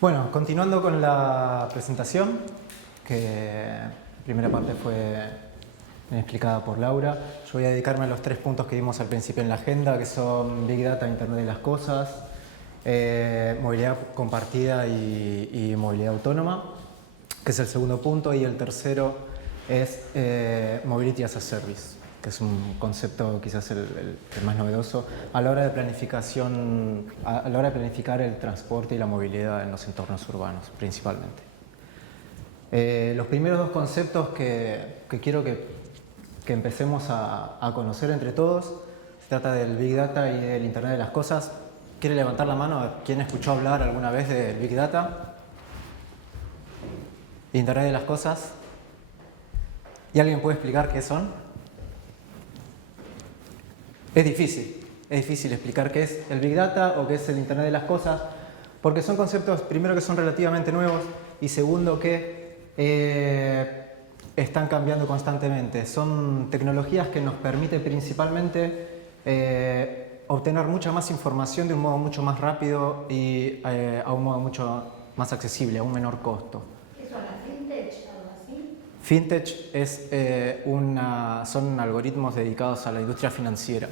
Bueno, continuando con la presentación, que la primera parte fue explicada por Laura, yo voy a dedicarme a los 3 puntos que vimos al principio en la agenda, que son Big Data, Internet de las Cosas, movilidad compartida y movilidad autónoma, que es el segundo punto, y el tercero es Mobility as a Service, que es un concepto quizás el más novedoso a la hora de planificación, a la hora de planificar el transporte y la movilidad en los entornos urbanos, principalmente. Los primeros 2 conceptos que quiero que empecemos a conocer entre todos, se trata del Big Data y del Internet de las Cosas. ¿Quiere levantar la mano a quien escuchó hablar alguna vez del Big Data? ¿Internet de las Cosas? ¿Y alguien puede explicar qué son? Es difícil explicar qué es el Big Data o qué es el Internet de las Cosas, porque son conceptos, primero, que son relativamente nuevos y segundo, que están cambiando constantemente. Son tecnologías que nos permiten principalmente obtener mucha más información de un modo mucho más rápido y a un modo mucho más accesible, a un menor costo. ¿Qué son las fintech, algo así? Fintech son algoritmos dedicados a la industria financiera.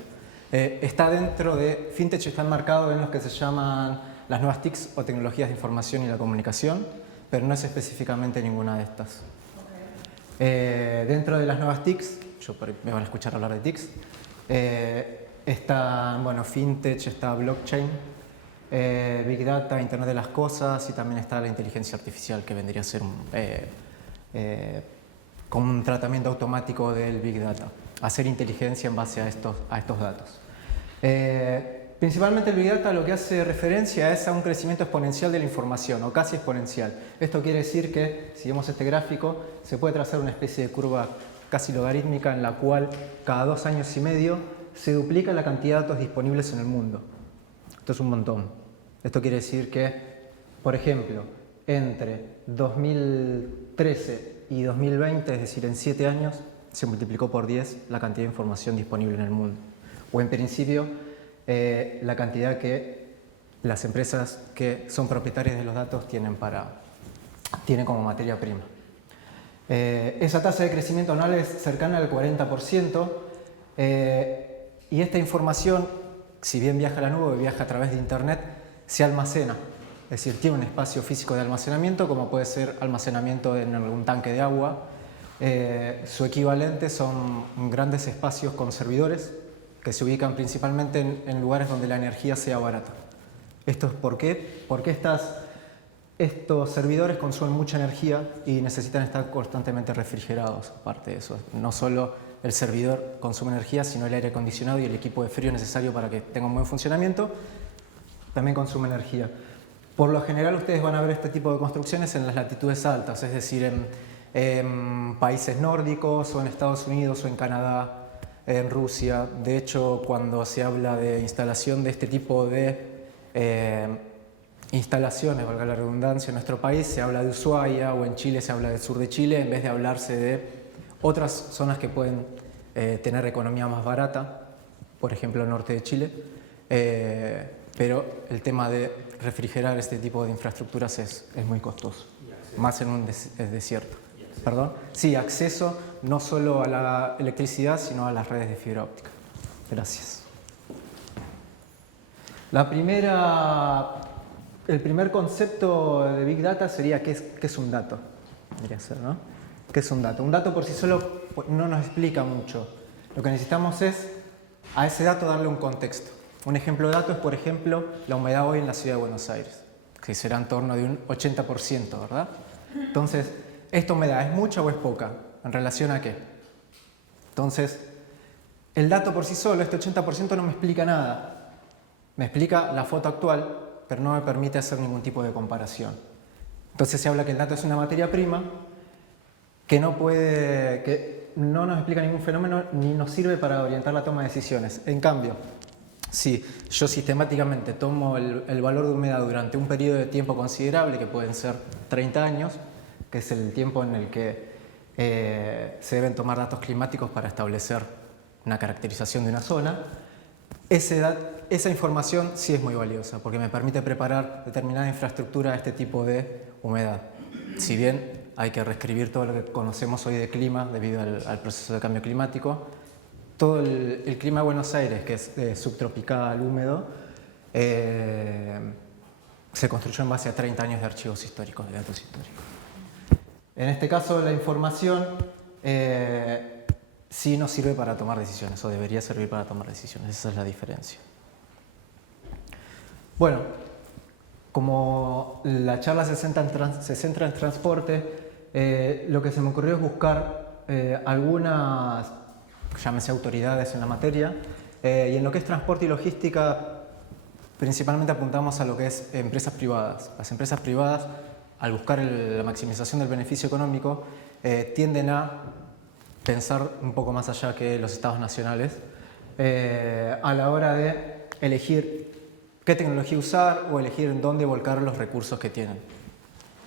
Está dentro de Fintech, está enmarcado en los que se llaman las nuevas TICs o tecnologías de información y la comunicación, pero no es específicamente ninguna de estas. Okay. Dentro de las nuevas TICs, me van a escuchar hablar de TICs, está Fintech, está blockchain, Big Data, Internet de las Cosas y también está la inteligencia artificial, que vendría a ser como un tratamiento automático del Big Data, hacer inteligencia en base a estos datos. Principalmente el Big Data lo que hace referencia es a un crecimiento exponencial de la información, o casi exponencial. Esto quiere decir que, si vemos este gráfico, se puede trazar una especie de curva casi logarítmica en la cual cada 2 años y medio se duplica la cantidad de datos disponibles en el mundo. Esto es un montón. Esto quiere decir que, por ejemplo, entre 2013 y 2020, es decir, en 7 años, se multiplicó por 10 la cantidad de información disponible en el mundo. O en principio, la cantidad que las empresas que son propietarias de los datos tienen como materia prima. Esa tasa de crecimiento anual es cercana al 40%, y esta información, si bien viaja a la nube o viaja a través de Internet, se almacena. Es decir, tiene un espacio físico de almacenamiento, como puede ser almacenamiento en algún tanque de agua. Su equivalente son grandes espacios con servidores que se ubican principalmente en lugares donde la energía sea barata. ¿Esto es por qué? Porque estos servidores consumen mucha energía y necesitan estar constantemente refrigerados. Aparte de eso, no solo el servidor consume energía, sino el aire acondicionado y el equipo de frío necesario para que tenga un buen funcionamiento también consume energía. Por lo general, ustedes van a ver este tipo de construcciones en las latitudes altas, es decir, en países nórdicos o en Estados Unidos o en Canadá, en Rusia. De hecho, cuando se habla de instalación de este tipo de instalaciones, valga la redundancia, en nuestro país se habla de Ushuaia, o en Chile se habla del sur de Chile, en vez de hablarse de otras zonas que pueden tener economía más barata, por ejemplo el norte de Chile, pero el tema de refrigerar este tipo de infraestructuras es muy costoso, más en un desierto. ¿Perdón? Sí, acceso no solo a la electricidad, sino a las redes de fibra óptica. Gracias. El primer concepto de Big Data sería ¿qué es un dato? Debería ser, ¿no? ¿Qué es un dato? Un dato por sí solo no nos explica mucho. Lo que necesitamos es a ese dato darle un contexto. Un ejemplo de dato es, por ejemplo, la humedad hoy en la ciudad de Buenos Aires, que será en torno de un 80%, ¿verdad? Entonces, ¿esta humedad es mucha o es poca? ¿En relación a qué? Entonces, el dato por sí solo, este 80%, no me explica nada. Me explica la foto actual, pero no me permite hacer ningún tipo de comparación. Entonces se habla que el dato es una materia prima que no nos explica ningún fenómeno ni nos sirve para orientar la toma de decisiones. En cambio, si yo sistemáticamente tomo el valor de humedad durante un periodo de tiempo considerable, que pueden ser 30 años, que es el tiempo en el que se deben tomar datos climáticos para establecer una caracterización de una zona, esa información sí es muy valiosa porque me permite preparar determinada infraestructura a este tipo de humedad. Si bien hay que reescribir todo lo que conocemos hoy de clima debido al proceso de cambio climático, todo el clima de Buenos Aires, que es subtropical, húmedo, se construyó en base a 30 años de archivos históricos, de datos históricos. En este caso, la información sí nos sirve para tomar decisiones, o debería servir para tomar decisiones. Esa es la diferencia. Bueno, como la charla se centra en transporte, lo que se me ocurrió es buscar algunas, llámese autoridades en la materia, y en lo que es transporte y logística, principalmente apuntamos a lo que es empresas privadas. Las empresas privadas, al buscar la maximización del beneficio económico, tienden a pensar un poco más allá que los estados nacionales a la hora de elegir qué tecnología usar o elegir en dónde volcar los recursos que tienen.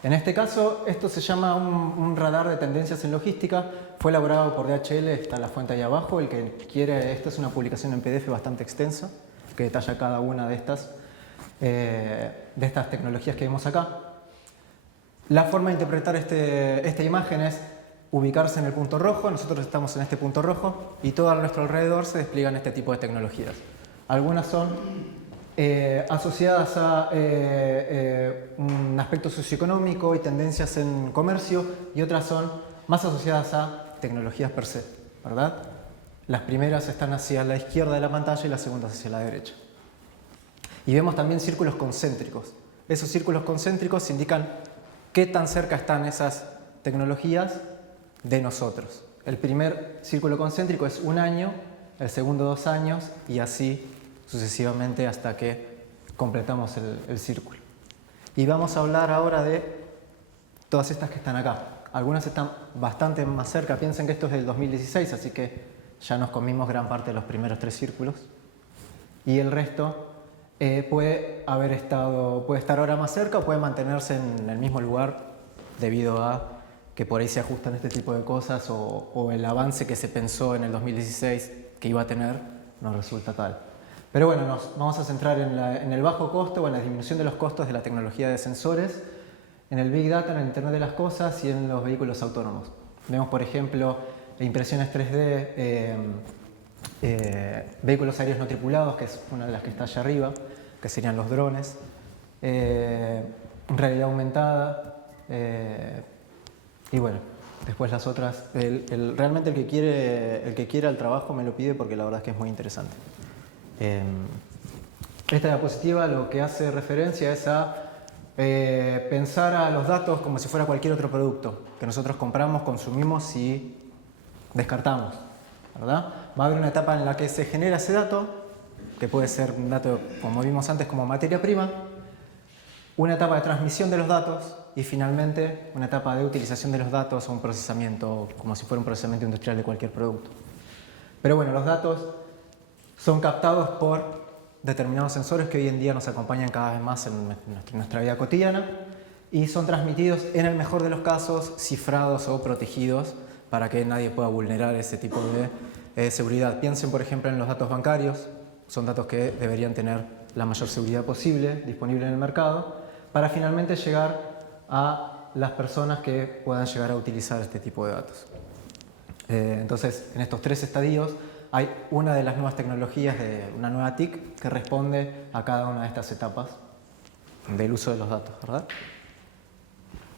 En este caso, esto se llama un radar de tendencias en logística. Fue elaborado por DHL, está la fuente ahí abajo. El que quiere, esto es una publicación en PDF bastante extensa que detalla cada una de estas tecnologías que vemos acá. La forma de interpretar esta imagen es ubicarse en el punto rojo. Nosotros estamos en este punto rojo y todo a nuestro alrededor se despliegan este tipo de tecnologías. Algunas son asociadas a un aspecto socioeconómico y tendencias en comercio, y otras son más asociadas a tecnologías per se, ¿verdad? Las primeras están hacia la izquierda de la pantalla y las segundas hacia la derecha. Y vemos también círculos concéntricos. Esos círculos concéntricos indican qué tan cerca están esas tecnologías de nosotros. El primer círculo concéntrico es 1 año, el segundo 2 años y así sucesivamente hasta que completamos el círculo. Y vamos a hablar ahora de todas estas que están acá. Algunas están bastante más cerca, piensen que esto es del 2016, así que ya nos comimos gran parte de los primeros 3 círculos. Y el resto puede estar ahora más cerca o puede mantenerse en el mismo lugar debido a que por ahí se ajustan este tipo de cosas o el avance que se pensó en el 2016 que iba a tener no resulta tal. Pero bueno, nos vamos a centrar en el bajo costo o en la disminución de los costos de la tecnología de sensores, en el Big Data, en el Internet de las Cosas y en los vehículos autónomos. Vemos, por ejemplo, impresiones 3D, vehículos aéreos no tripulados, que es una de las que está allá arriba, que serían los drones, realidad aumentada, y bueno, después las otras. Realmente el que quiera el trabajo me lo pide porque la verdad es que es muy interesante. Esta diapositiva lo que hace referencia es a pensar a los datos como si fuera cualquier otro producto que nosotros compramos, consumimos y descartamos, ¿verdad? Va a haber una etapa en la que se genera ese dato, que puede ser un dato, como vimos antes, como materia prima, una etapa de transmisión de los datos y finalmente una etapa de utilización de los datos o un procesamiento, como si fuera un procesamiento industrial de cualquier producto. Pero bueno, los datos son captados por determinados sensores que hoy en día nos acompañan cada vez más en nuestra vida cotidiana y son transmitidos, en el mejor de los casos, cifrados o protegidos para que nadie pueda vulnerar ese tipo de seguridad. Piensen, por ejemplo, en los datos bancarios. Son datos que deberían tener la mayor seguridad posible disponible en el mercado para finalmente llegar a las personas que puedan llegar a utilizar este tipo de datos. Entonces, en estos 3 estadios hay una de las nuevas tecnologías de una nueva TIC que responde a cada una de estas etapas del uso de los datos, ¿verdad?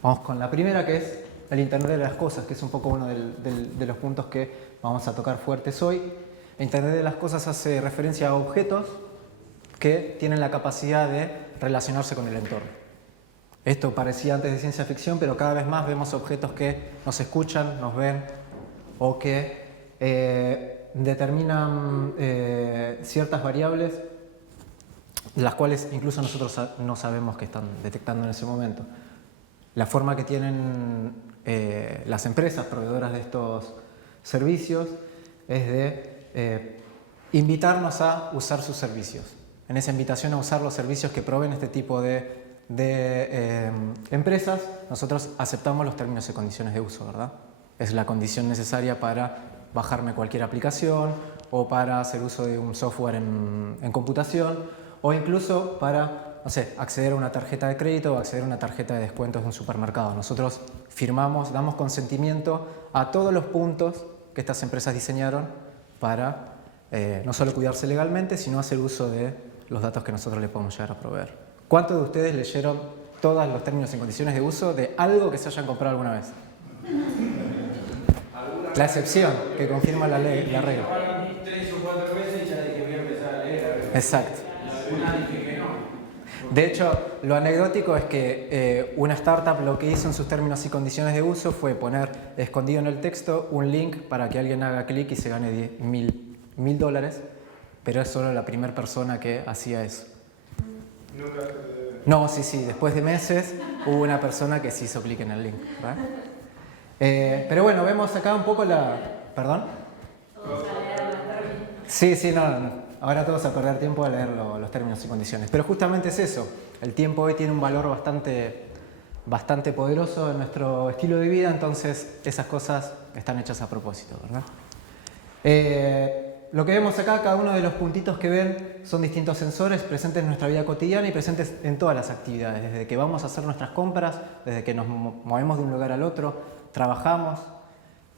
Vamos con la primera, que es el Internet de las Cosas, que es un poco uno de los puntos que vamos a tocar fuertes hoy. El Internet de las Cosas hace referencia a objetos que tienen la capacidad de relacionarse con el entorno. Esto parecía antes de ciencia ficción, pero cada vez más vemos objetos que nos escuchan, nos ven o que determinan ciertas variables, las cuales incluso nosotros no sabemos que están detectando en ese momento. La forma que tienen las empresas proveedoras de estos servicios es de invitarnos a usar sus servicios. En esa invitación a usar los servicios que proveen este tipo de empresas, nosotros aceptamos los términos y condiciones de uso, ¿verdad? Es la condición necesaria para bajarme cualquier aplicación o para hacer uso de un software en computación, o incluso para, no sé, acceder a una tarjeta de crédito o acceder a una tarjeta de descuentos de un supermercado. Nosotros firmamos, damos consentimiento a todos los puntos que estas empresas diseñaron para no solo cuidarse legalmente, sino hacer uso de los datos que nosotros le podemos llegar a proveer. ¿Cuántos de ustedes leyeron todos los términos y condiciones de uso de algo que se hayan comprado alguna vez? La excepción que confirma la ley, la regla. 3 o 4 veces y ya dije que voy a empezar a leer. Exacto. Alguna dije que no. De hecho, lo anecdótico es que una startup lo que hizo en sus términos y condiciones de uso fue poner escondido en el texto un link para que alguien haga clic y se gane $1000, pero es solo la primera persona que hacía eso. No, sí, después de meses hubo una persona que sí hizo clic en el link, ¿verdad? Pero bueno, vemos acá un poco la... ¿Perdón? Sí, no. Ahora todos a perder tiempo a leer los términos y condiciones. Pero justamente es eso. El tiempo hoy tiene un valor bastante poderoso en nuestro estilo de vida, entonces esas cosas están hechas a propósito, ¿verdad? Lo que vemos acá, cada uno de los puntitos que ven son distintos sensores presentes en nuestra vida cotidiana y presentes en todas las actividades, desde que vamos a hacer nuestras compras, desde que nos movemos de un lugar al otro, trabajamos,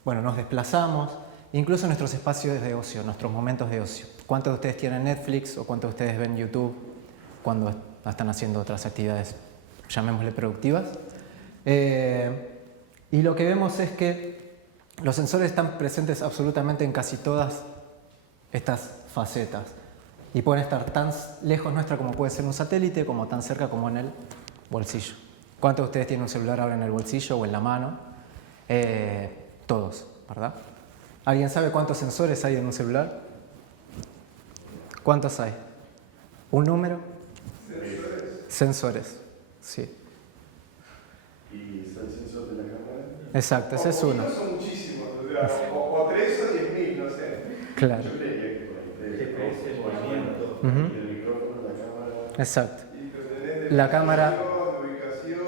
nos desplazamos, incluso nuestros espacios de ocio, nuestros momentos de ocio. ¿Cuántos de ustedes tienen Netflix o cuántos de ustedes ven YouTube cuando están haciendo otras actividades, llamémosle productivas? Y lo que vemos es que los sensores están presentes absolutamente en casi todas estas facetas y pueden estar tan lejos nuestra como puede ser un satélite, como tan cerca como en el bolsillo. ¿Cuántos de ustedes tienen un celular ahora en el bolsillo o en la mano? Todos, ¿verdad? ¿Alguien sabe cuántos sensores hay en un celular? ¿Cuántos hay? ¿Un número? Sensores, sí. ¿Y está el sensor de la cámara? Exacto, ese es uno. Son muchísimos, o 3 o 10.000, no sé. Claro. Yo creía que con el GPS, movimiento. y el micrófono, la cámara. Exacto. Y que tenés La cámara. de ubicación,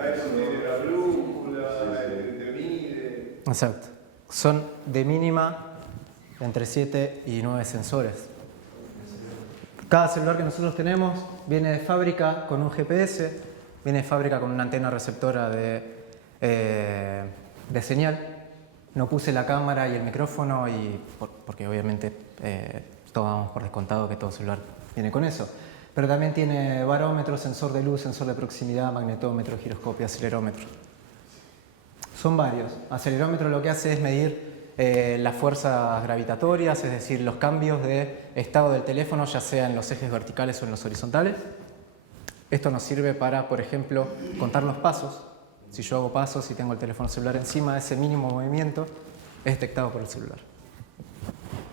ahí tiene la brújula, te mide. Exacto. Son de mínima entre 7 y 9 sensores. Cada celular que nosotros tenemos viene de fábrica con un GPS, viene de fábrica con una antena receptora de señal. No puse la cámara y el micrófono porque obviamente todos damos por descontado que todo celular viene con eso. Pero también tiene barómetro, sensor de luz, sensor de proximidad, magnetómetro, giroscopio, acelerómetro. Son varios. Acelerómetro lo que hace es medir las fuerzas gravitatorias, es decir, los cambios de estado del teléfono, ya sea en los ejes verticales o en los horizontales. Esto nos sirve para, por ejemplo, contar los pasos. Si yo hago pasos y tengo el teléfono celular encima, ese mínimo movimiento es detectado por el celular.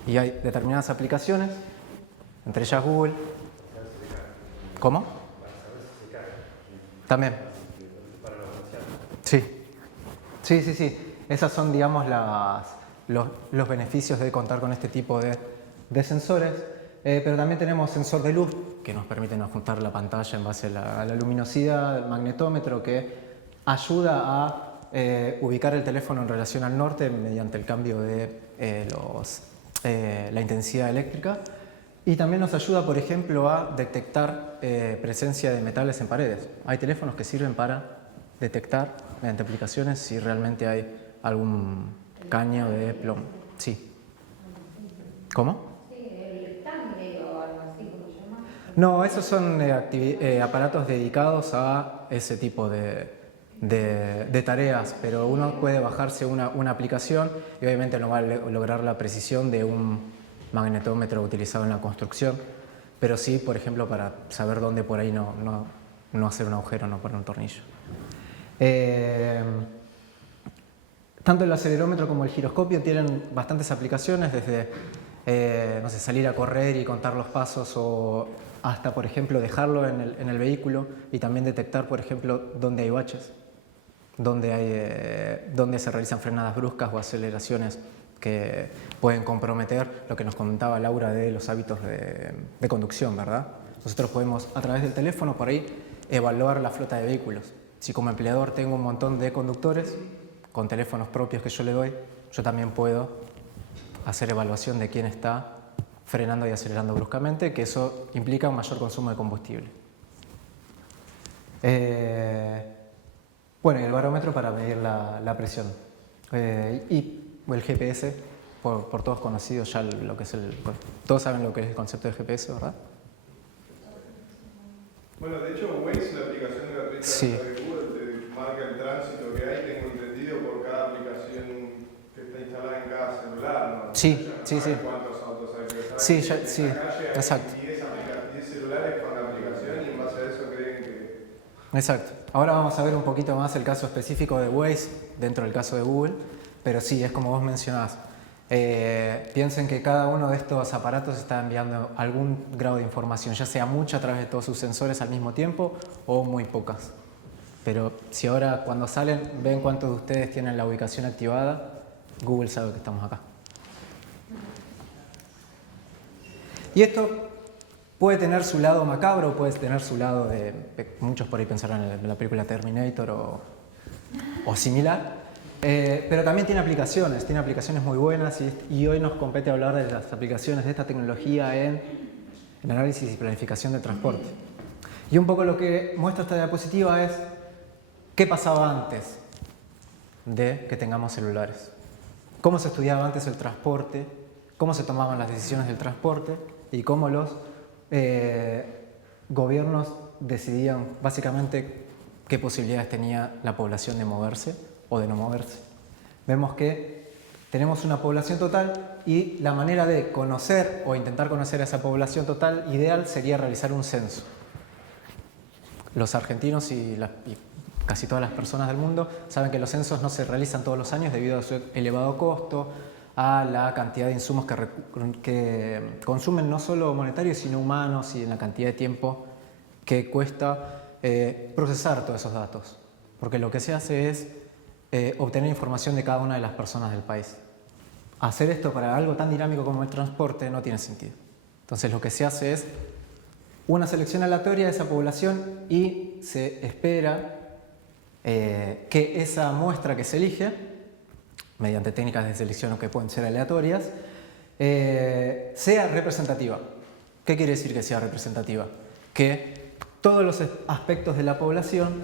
Y hay determinadas aplicaciones, entre ellas Google. ¿Cómo? También. Sí. Esas son, digamos, los beneficios de contar con este tipo de sensores. Pero también tenemos sensor de luz, que nos permiten ajustar la pantalla en base a la luminosidad, el magnetómetro, que ayuda a ubicar el teléfono en relación al norte mediante el cambio de la intensidad eléctrica. Y también nos ayuda, por ejemplo, a detectar presencia de metales en paredes. Hay teléfonos que sirven para detectar, mediante aplicaciones, si realmente hay algún caño de plomo. Sí. ¿Cómo? Sí, el tanque o algo así, ¿cómo se llama? No, esos son aparatos dedicados a ese tipo de tareas, pero uno puede bajarse una aplicación y obviamente no va a lograr la precisión de un magnetómetro utilizado en la construcción, pero sí, por ejemplo, para saber dónde por ahí no hacer un agujero, no poner un tornillo. Tanto el acelerómetro como el giroscopio tienen bastantes aplicaciones, desde salir a correr y contar los pasos, o hasta, por ejemplo, dejarlo en el vehículo y también detectar, por ejemplo, dónde hay baches, dónde se realizan frenadas bruscas o aceleraciones que pueden comprometer lo que nos comentaba Laura de los hábitos de conducción, ¿verdad? Nosotros podemos, a través del teléfono, por ahí, evaluar la flota de vehículos. Si como empleador tengo un montón de conductores con teléfonos propios que yo le doy, yo también puedo hacer evaluación de quién está frenando y acelerando bruscamente, que eso implica un mayor consumo de combustible. Bueno, y el barómetro para medir la presión. Y el GPS, por todos conocidos ya lo que es todos saben lo que es el concepto de GPS, ¿verdad? Bueno, de hecho, Waze, la aplicación gratuita Sí. de Google, te marca el tránsito que hay, tengo entendido, por cada aplicación que está instalada en cada celular, ¿no? Sí, Ya no sí, saben sí. cuántos autos hay, pero saben Sí, que ya- en sí, la calle hay exacto. 10 celulares con la aplicación y en base a eso creen que... Exacto. Ahora vamos a ver un poquito más el caso específico de Waze dentro del caso de Google, pero sí, es como vos mencionás. Piensen que cada uno de estos aparatos está enviando algún grado de información, ya sea mucha a través de todos sus sensores al mismo tiempo o muy pocas. Pero si ahora cuando salen ven cuántos de ustedes tienen la ubicación activada, Google sabe que estamos acá. Y esto puede tener su lado macabro, puede tener su lado de... Muchos por ahí pensarán en la película Terminator o similar. Pero también tiene aplicaciones muy buenas y hoy nos compete hablar de las aplicaciones de esta tecnología en análisis y planificación del transporte. Y un poco lo que muestra esta diapositiva es qué pasaba antes de que tengamos celulares. Cómo se estudiaba antes el transporte, cómo se tomaban las decisiones del transporte y cómo los gobiernos decidían básicamente qué posibilidades tenía la población de moverse o de no moverse. Vemos que tenemos una población total y la manera de conocer o intentar conocer a esa población total ideal sería realizar un censo. Los argentinos y casi todas las personas del mundo saben que los censos no se realizan todos los años debido a su elevado costo, a la cantidad de insumos que consumen no solo monetarios sino humanos y en la cantidad de tiempo que cuesta procesar todos esos datos. Porque lo que se hace es obtener información de cada una de las personas del país. Hacer esto para algo tan dinámico como el transporte no tiene sentido. Entonces lo que se hace es una selección aleatoria de esa población y se espera que esa muestra que se elige, mediante técnicas de selección que pueden ser aleatorias, sea representativa. ¿Qué quiere decir que sea representativa? Que todos los aspectos de la población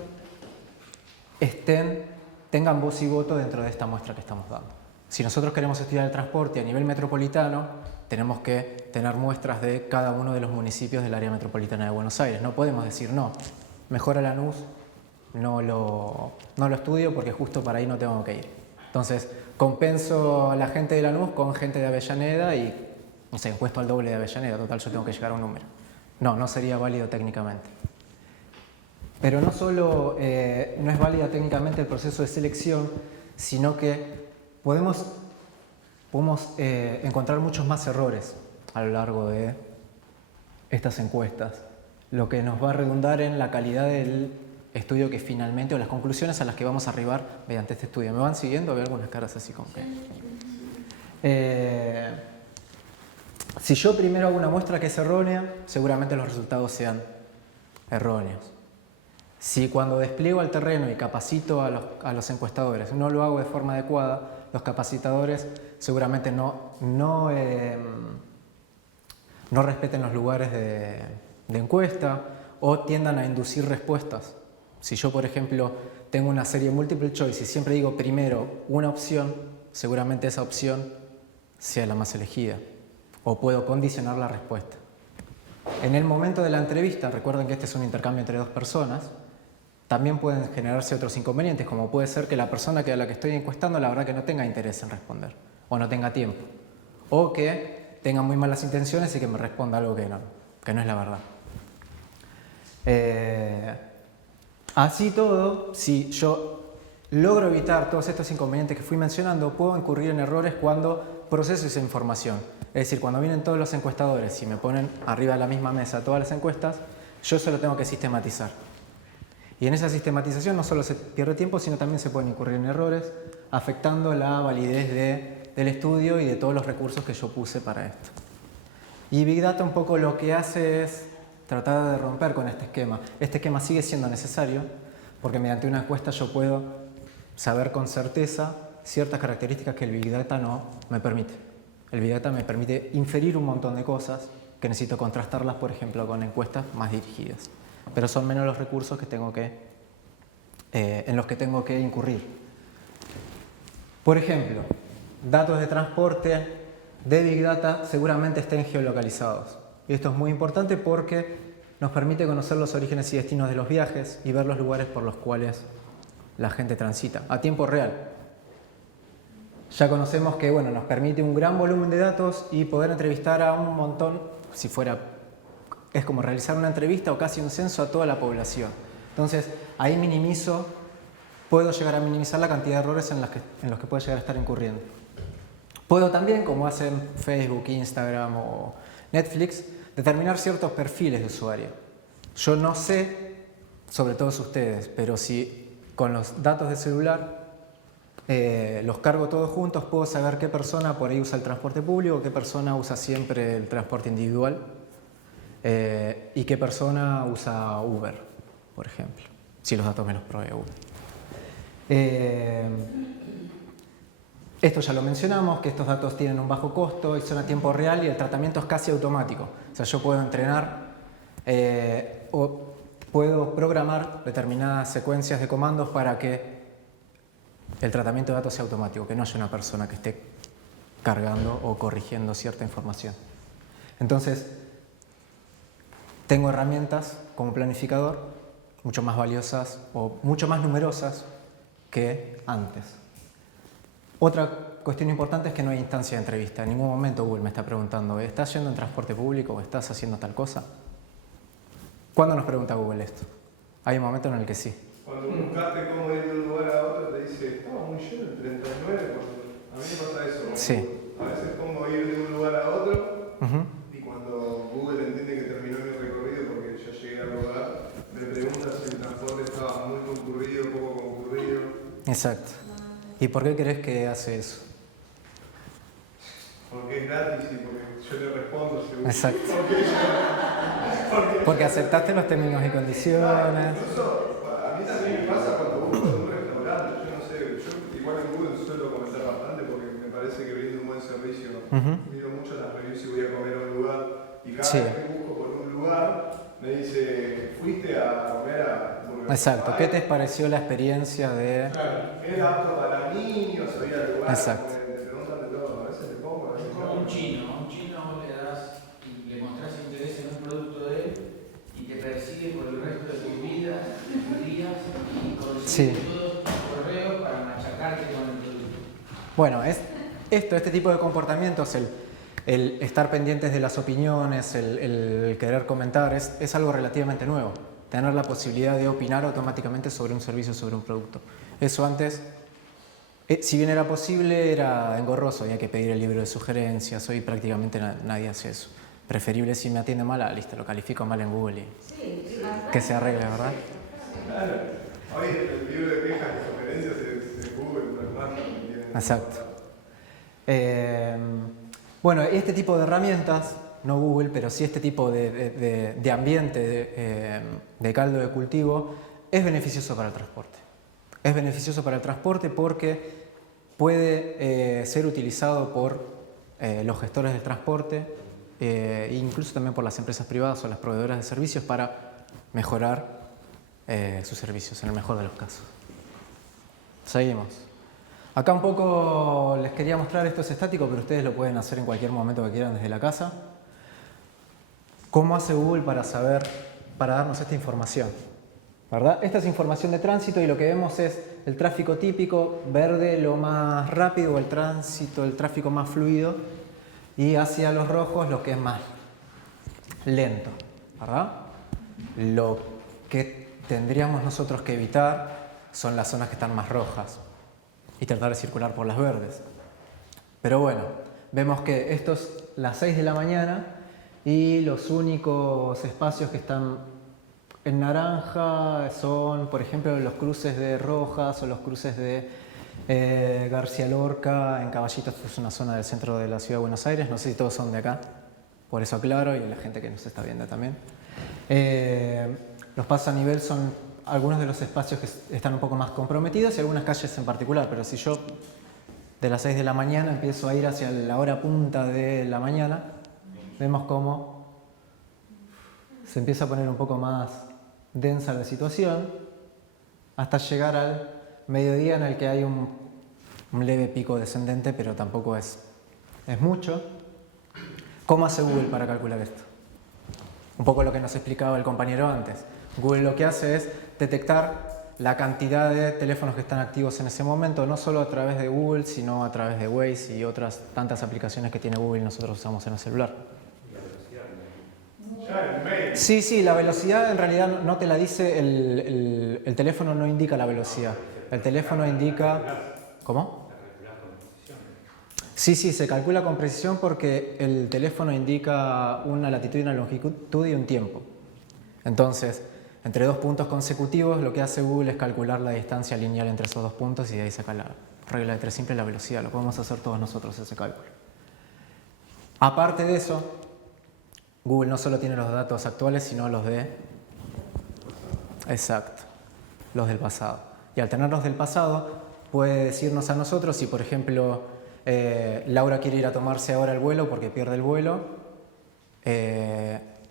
tengan voz y voto dentro de esta muestra que estamos dando. Si nosotros queremos estudiar el transporte a nivel metropolitano, tenemos que tener muestras de cada uno de los municipios del área metropolitana de Buenos Aires. No podemos decir, no, mejor a Lanús no lo estudio porque justo para ahí no tengo que ir. Entonces, compenso a la gente de Lanús con gente de Avellaneda y, no sé, encuesto al doble de Avellaneda. Total, yo tengo que llegar a un número. No sería válido técnicamente. Pero no solo no es válida técnicamente el proceso de selección, sino que podemos encontrar muchos más errores a lo largo de estas encuestas, lo que nos va a redundar en la calidad del estudio que finalmente, o las conclusiones a las que vamos a arribar mediante este estudio. ¿Me van siguiendo? Veo algunas caras así como que... si yo primero hago una muestra que es errónea, seguramente los resultados sean erróneos. Si cuando despliego al terreno y capacito a los encuestadores no lo hago de forma adecuada, los capacitadores seguramente no respeten los lugares de encuesta o tiendan a inducir respuestas. Si yo, por ejemplo, tengo una serie multiple choice y siempre digo primero una opción, seguramente esa opción sea la más elegida o puedo condicionar la respuesta. En el momento de la entrevista, recuerden que este es un intercambio entre dos personas, también pueden generarse otros inconvenientes, como puede ser que la persona a la que estoy encuestando la verdad que no tenga interés en responder, o no tenga tiempo, o que tenga muy malas intenciones y que me responda algo que no es la verdad. Así todo, si yo logro evitar todos estos inconvenientes que fui mencionando, puedo incurrir en errores cuando proceso esa información. Es decir, cuando vienen todos los encuestadores y me ponen arriba de la misma mesa todas las encuestas, yo solo tengo que sistematizar. Y en esa sistematización no solo se pierde tiempo, sino también se pueden incurrir en errores, afectando la validez del estudio y de todos los recursos que yo puse para esto. Y Big Data un poco lo que hace es tratar de romper con este esquema. Este esquema sigue siendo necesario porque mediante una encuesta yo puedo saber con certeza ciertas características que el Big Data no me permite. El Big Data me permite inferir un montón de cosas que necesito contrastarlas, por ejemplo, con encuestas más dirigidas. Pero son menos los recursos que en los que tengo que incurrir. Por ejemplo, datos de transporte de Big Data seguramente estén geolocalizados. Y esto es muy importante porque nos permite conocer los orígenes y destinos de los viajes y ver los lugares por los cuales la gente transita a tiempo real. Ya conocemos que nos permite un gran volumen de datos y poder entrevistar a un montón, es como realizar una entrevista o casi un censo a toda la población. Entonces, ahí puedo llegar a minimizar la cantidad de errores en los que puede llegar a estar incurriendo. Puedo también, como hacen Facebook, Instagram o Netflix, determinar ciertos perfiles de usuario. Yo no sé, sobre todos ustedes, pero si con los datos de celular los cargo todos juntos, puedo saber qué persona por ahí usa el transporte público, qué persona usa siempre el transporte individual y qué persona usa Uber, por ejemplo, si los datos me los provee Uber. Esto ya lo mencionamos, que estos datos tienen un bajo costo y son a tiempo real y el tratamiento es casi automático. O sea, yo puedo entrenar o puedo programar determinadas secuencias de comandos para que el tratamiento de datos sea automático, que no haya una persona que esté cargando o corrigiendo cierta información. Entonces, tengo herramientas como planificador mucho más valiosas o mucho más numerosas que antes. Otra cuestión importante es que no hay instancia de entrevista. En ningún momento Google me está preguntando, ¿estás yendo en transporte público o estás haciendo tal cosa? ¿Cuándo nos pregunta Google esto? Hay un momento en el que sí. Cuando buscaste cómo ir de un lugar a otro, te dice, estaba muy lleno el 39, a mí me pasa eso. Sí. A veces pongo ir de un lugar a otro y cuando Google entiende que terminó mi recorrido porque ya llegué al lugar, me pregunta si el transporte estaba muy concurrido, poco concurrido. Exacto. ¿Y por qué crees que hace eso? Porque es gratis y porque yo le respondo seguro. Exacto. Porque aceptaste los términos y condiciones. Incluso a mí también me pasa cuando busco en un restaurante. Yo no sé, yo igual en Google suelo comentar bastante porque me parece que brinda un buen servicio. Miro mucho las reviews y voy a comer a un lugar y cada vez que busco por un lugar me dice, ¿fuiste a comer a Burger? Exacto. ¿Qué te pareció la experiencia de...? Claro, era apto para niños, había lugar. Exacto. Me preguntan de todo, a veces le pongo, a veces Es como un chino. A un chino vos le mostrás interés en un producto de él y te persigue por el resto de tu vida, de tus días, y consigue todos tus correos para machacarte con el producto. Bueno, este tipo de comportamientos, el estar pendientes de las opiniones, el querer comentar, es algo relativamente nuevo. Tener la posibilidad de opinar automáticamente sobre un servicio, sobre un producto. Eso antes, si bien era posible, era engorroso, había que pedir el libro de sugerencias. Hoy prácticamente nadie hace eso. Preferible si me atiende mal, listo, lo califico mal en Google y que se arregle, ¿verdad? Claro. Hoy el libro de quejas y sugerencias es Google, pero es más. Exacto. Bueno, este tipo de herramientas, no Google, pero sí este tipo de ambiente, de caldo de cultivo, es beneficioso para el transporte. Es beneficioso para el transporte porque puede ser utilizado por los gestores del transporte e incluso también por las empresas privadas o las proveedoras de servicios para mejorar sus servicios, en el mejor de los casos. Seguimos. Acá un poco les quería mostrar, esto es estático, pero ustedes lo pueden hacer en cualquier momento que quieran desde la casa. ¿Cómo hace Google para darnos esta información? ¿Verdad? Esta es información de tránsito y lo que vemos es el tráfico típico, verde lo más rápido, el tráfico más fluido, y hacia los rojos lo que es más lento, ¿verdad? Lo que tendríamos nosotros que evitar son las zonas que están más rojas y tratar de circular por las verdes. Pero bueno, vemos que esto es las 6 de la mañana y los únicos espacios que están en naranja son, por ejemplo, los cruces de Rojas o los cruces de García Lorca en Caballito. Esto es una zona del centro de la ciudad de Buenos Aires, no sé si todos son de acá, por eso aclaro, y la gente que nos está viendo también. Los pasos a nivel son algunos de los espacios que están un poco más comprometidos y algunas calles en particular, pero si yo de las 6 de la mañana empiezo a ir hacia la hora punta de la mañana, vemos cómo se empieza a poner un poco más densa la situación, hasta llegar al mediodía en el que hay un leve pico descendente, pero tampoco es mucho. ¿Cómo hace Google para calcular esto? Un poco lo que nos explicaba el compañero antes. Google lo que hace es detectar la cantidad de teléfonos que están activos en ese momento, no solo a través de Google, sino a través de Waze y otras tantas aplicaciones que tiene Google y nosotros usamos en el celular. Sí, la velocidad en realidad no te la dice, el teléfono no indica la velocidad. El teléfono indica... ¿Cómo? Sí, se calcula con precisión porque el teléfono indica una latitud y una longitud y un tiempo. Entonces, entre 2 puntos consecutivos, lo que hace Google es calcular la distancia lineal entre esos 2 puntos y de ahí saca la regla de 3 simple, la velocidad. Lo podemos hacer todos nosotros ese cálculo. Aparte de eso, Google no solo tiene los datos actuales, sino los de... Exacto, los del pasado. Y al tener los del pasado, puede decirnos a nosotros si, por ejemplo, Laura quiere ir a tomarse ahora el vuelo porque pierde el vuelo,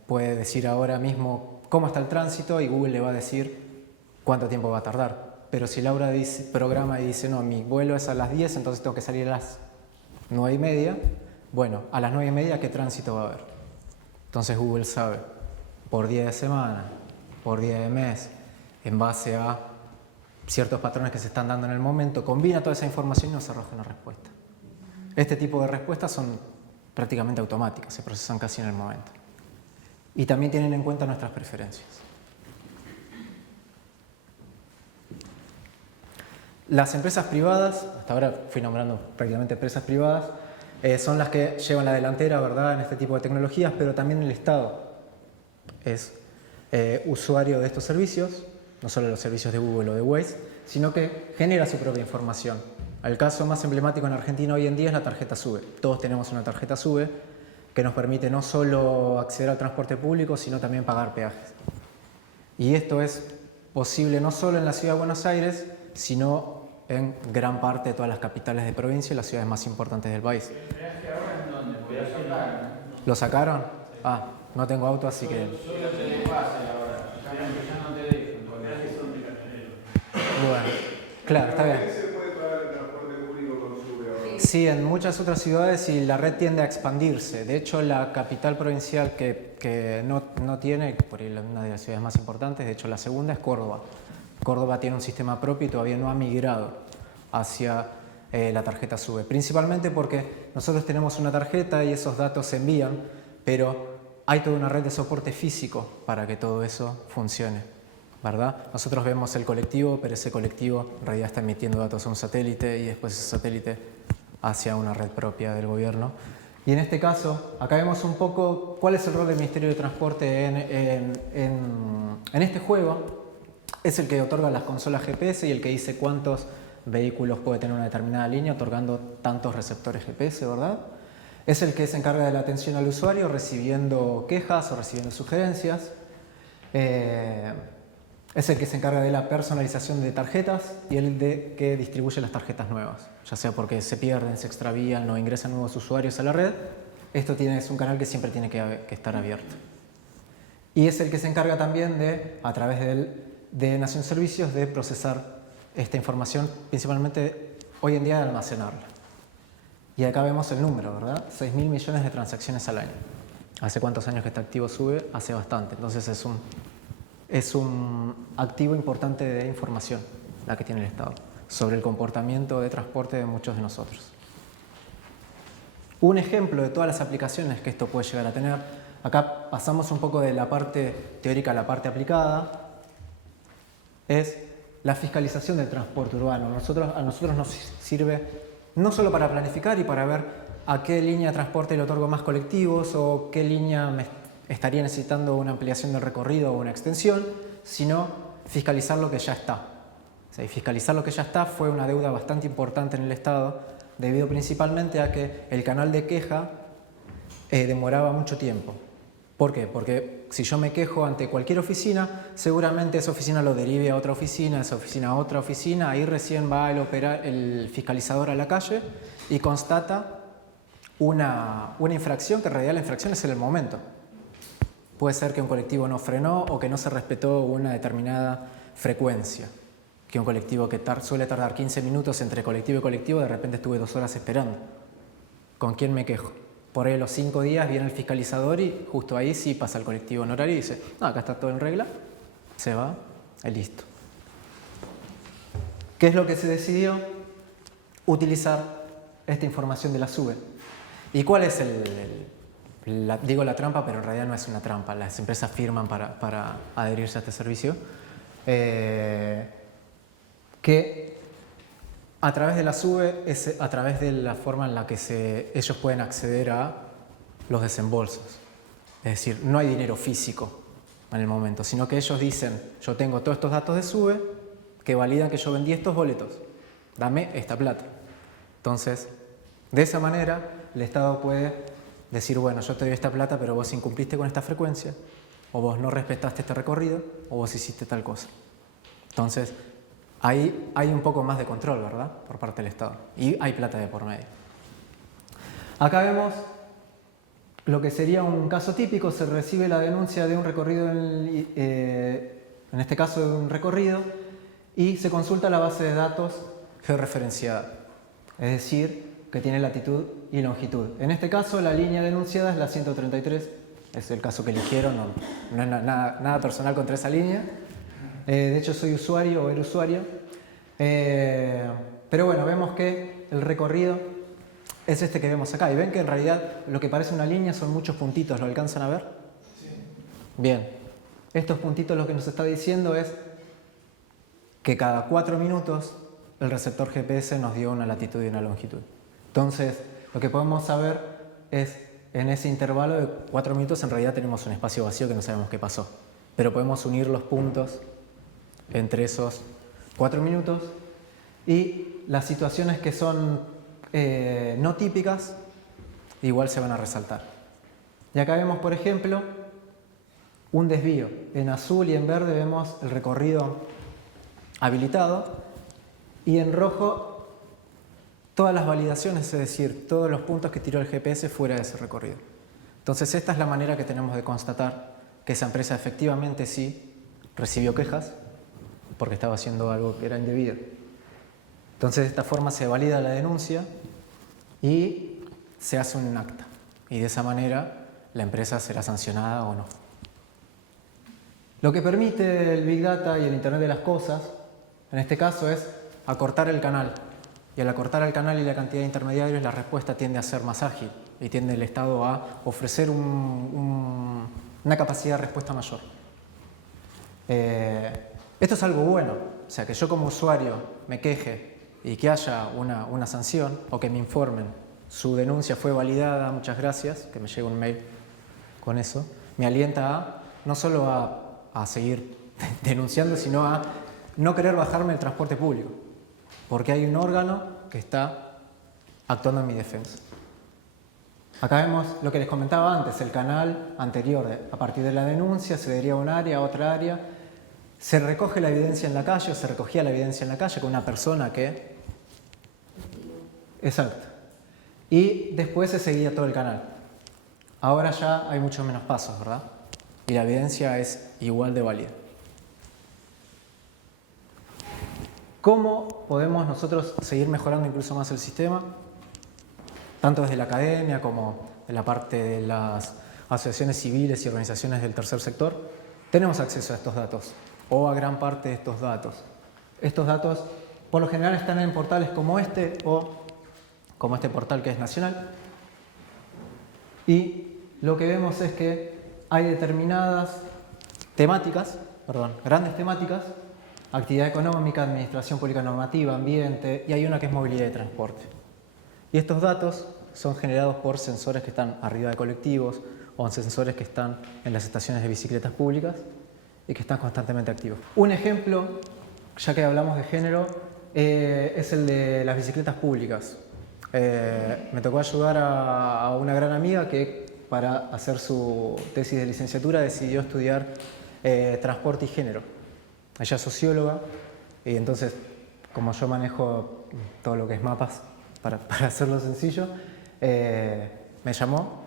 puede decir ahora mismo cómo está el tránsito y Google le va a decir cuánto tiempo va a tardar. Pero si Laura programa y dice, no, mi vuelo es a las 10, entonces tengo que salir a las 9:30, bueno, a las 9:30, ¿qué tránsito va a haber? Entonces Google sabe, por día de semana, por día de mes, en base a ciertos patrones que se están dando en el momento, combina toda esa información y nos arroja una respuesta. Este tipo de respuestas son prácticamente automáticas, se procesan casi en el momento. Y también tienen en cuenta nuestras preferencias. Las empresas privadas, hasta ahora fui nombrando prácticamente empresas privadas, son las que llevan la delantera, ¿verdad?, en este tipo de tecnologías, pero también el Estado es usuario de estos servicios, no solo los servicios de Google o de Waze, sino que genera su propia información. El caso más emblemático en Argentina hoy en día es la tarjeta SUBE. Todos tenemos una tarjeta SUBE que nos permite no solo acceder al transporte público, sino también pagar peajes. Y esto es posible no solo en la ciudad de Buenos Aires, sino en gran parte de todas las capitales de provincia y las ciudades más importantes del país. ¿El peaje ahora en dónde? Porque lo sacaron. ¿Lo sacaron? Ah, no tengo auto, así que... Solo te le pasa ahora. Ya no te dejan. Los peajes son de camioneros. Bueno, claro, está bien. ¿Se puede pagar el transporte público con SUBE ahora? Sí, en muchas otras ciudades y la red tiende a expandirse. De hecho, la capital provincial que no tiene, por ahí una de las ciudades más importantes, de hecho la segunda es Córdoba. Córdoba tiene un sistema propio y todavía no ha migrado hacia la tarjeta SUBE. Principalmente porque nosotros tenemos una tarjeta y esos datos se envían, pero hay toda una red de soporte físico para que todo eso funcione, ¿verdad? Nosotros vemos el colectivo, pero ese colectivo en realidad está emitiendo datos a un satélite y después ese satélite hacia una red propia del gobierno. Y en este caso, acá vemos un poco cuál es el rol del Ministerio de Transporte en este juego. Es el que otorga las consolas GPS y el que dice cuántos vehículos puede tener una determinada línea, otorgando tantos receptores GPS, ¿verdad? Es el que se encarga de la atención al usuario, recibiendo quejas o recibiendo sugerencias. Es el que se encarga de la personalización de tarjetas y el que distribuye las tarjetas nuevas, ya sea porque se pierden, se extravían o ingresan nuevos usuarios a la red. Esto es un canal que siempre tiene que estar abierto. Y es el que se encarga también de, a través de Nación Servicios, de procesar esta información, principalmente hoy en día de almacenarla. Y acá vemos el número, ¿verdad? 6.000 millones de transacciones al año. ¿Hace cuántos años que está activo SUBE? Hace bastante. Entonces es un activo importante de información la que tiene el Estado sobre el comportamiento de transporte de muchos de nosotros. Un ejemplo de todas las aplicaciones que esto puede llegar a tener, acá pasamos un poco de la parte teórica a la parte aplicada, es la fiscalización del transporte urbano. A nosotros nos sirve no solo para planificar y para ver a qué línea de transporte le otorgo más colectivos o qué línea me estaría necesitando una ampliación del recorrido o una extensión, sino fiscalizar lo que ya está. O sea, y fiscalizar lo que ya está fue una deuda bastante importante en el Estado, debido principalmente a que el canal de queja demoraba mucho tiempo. ¿Por qué? Porque si yo me quejo ante cualquier oficina, seguramente esa oficina lo derive a otra oficina, esa oficina a otra oficina, ahí recién va el fiscalizador a la calle y constata una infracción, que en realidad la infracción es en el momento. Puede ser que un colectivo no frenó o que no se respetó una determinada frecuencia. Que un colectivo que suele tardar 15 minutos entre colectivo y colectivo, de repente estuve 2 horas esperando. ¿Con quién me quejo? Por ahí a los 5 días viene el fiscalizador y justo ahí sí pasa el colectivo en horario y dice, no, acá está todo en regla, se va y listo. ¿Qué es lo que se decidió? Utilizar esta información de la SUBE. ¿Y cuál es digo la trampa, pero en realidad no es una trampa? Las empresas firman para adherirse a este servicio. Que a través de la SUBE es a través de la forma en la que ellos pueden acceder a los desembolsos. Es decir, no hay dinero físico en el momento, sino que ellos dicen, yo tengo todos estos datos de SUBE que validan que yo vendí estos boletos, dame esta plata. Entonces, de esa manera, el Estado puede decir, bueno, yo te doy esta plata, pero vos incumpliste con esta frecuencia, o vos no respetaste este recorrido, o vos hiciste tal cosa. Entonces, ahí hay un poco más de control, ¿verdad? Por parte del Estado. Y hay plata de por medio. Acá vemos lo que sería un caso típico. Se recibe la denuncia de un recorrido, en este caso de un recorrido, y se consulta la base de datos georreferenciada. Es decir, que tiene latitud y longitud. En este caso, la línea denunciada es la 133. Es el caso que eligieron, no es nada personal contra esa línea. De hecho, soy usuario o era usuario. Pero bueno, vemos que el recorrido es este que vemos acá. Y ven que en realidad lo que parece una línea son muchos puntitos. ¿Lo alcanzan a ver? Sí. Bien. Estos puntitos lo que nos está diciendo es que cada 4 minutos el receptor GPS nos dio una latitud y una longitud. Entonces, lo que podemos saber es, en ese intervalo de 4 minutos, en realidad tenemos un espacio vacío que no sabemos qué pasó. Pero podemos unir los puntos entre esos 4 minutos y las situaciones que son no típicas igual se van a resaltar. Y acá vemos, por ejemplo, un desvío. En azul y en verde vemos el recorrido habilitado y en rojo todas las validaciones, es decir, todos los puntos que tiró el GPS fuera de ese recorrido. Entonces esta es la manera que tenemos de constatar que esa empresa efectivamente sí recibió quejas porque estaba haciendo algo que era indebido. Entonces de esta forma se valida la denuncia y se hace un acta. Y de esa manera la empresa será sancionada o no. Lo que permite el Big Data y el Internet de las cosas, en este caso, es acortar el canal. Y al acortar el canal y la cantidad de intermediarios, la respuesta tiende a ser más ágil y tiende el Estado a ofrecer una capacidad de respuesta mayor. Esto es algo bueno, o sea, que yo como usuario me queje y que haya una sanción o que me informen, su denuncia fue validada, muchas gracias, que me llegue un mail con eso, me alienta no solo a seguir denunciando, sino a no querer bajarme el transporte público, porque hay un órgano que está actuando en mi defensa. Acá vemos lo que les comentaba antes, el canal anterior. A partir de la denuncia se daría a un área, a otra área, se recoge la evidencia en la calle, o se recogía la evidencia en la calle con una persona que... Exacto. Y después se seguía todo el canal. Ahora ya hay muchos menos pasos, ¿verdad? Y la evidencia es igual de válida. ¿Cómo podemos nosotros seguir mejorando incluso más el sistema? Tanto desde la academia como de la parte de las asociaciones civiles y organizaciones del tercer sector, tenemos acceso a estos datos, o a gran parte de estos datos. Estos datos, por lo general, están en portales como este, o como este portal que es nacional. Y lo que vemos es que hay determinadas temáticas, grandes temáticas, actividad económica, administración pública normativa, ambiente, y hay una que es movilidad y transporte. Y estos datos son generados por sensores que están arriba de colectivos o sensores que están en las estaciones de bicicletas públicas y que están constantemente activos. Un ejemplo, ya que hablamos de género, es el de las bicicletas públicas. Me tocó ayudar a una gran amiga que para hacer su tesis de licenciatura decidió estudiar transporte y género. Ella es socióloga y entonces, como yo manejo todo lo que es mapas, para hacerlo sencillo, me llamó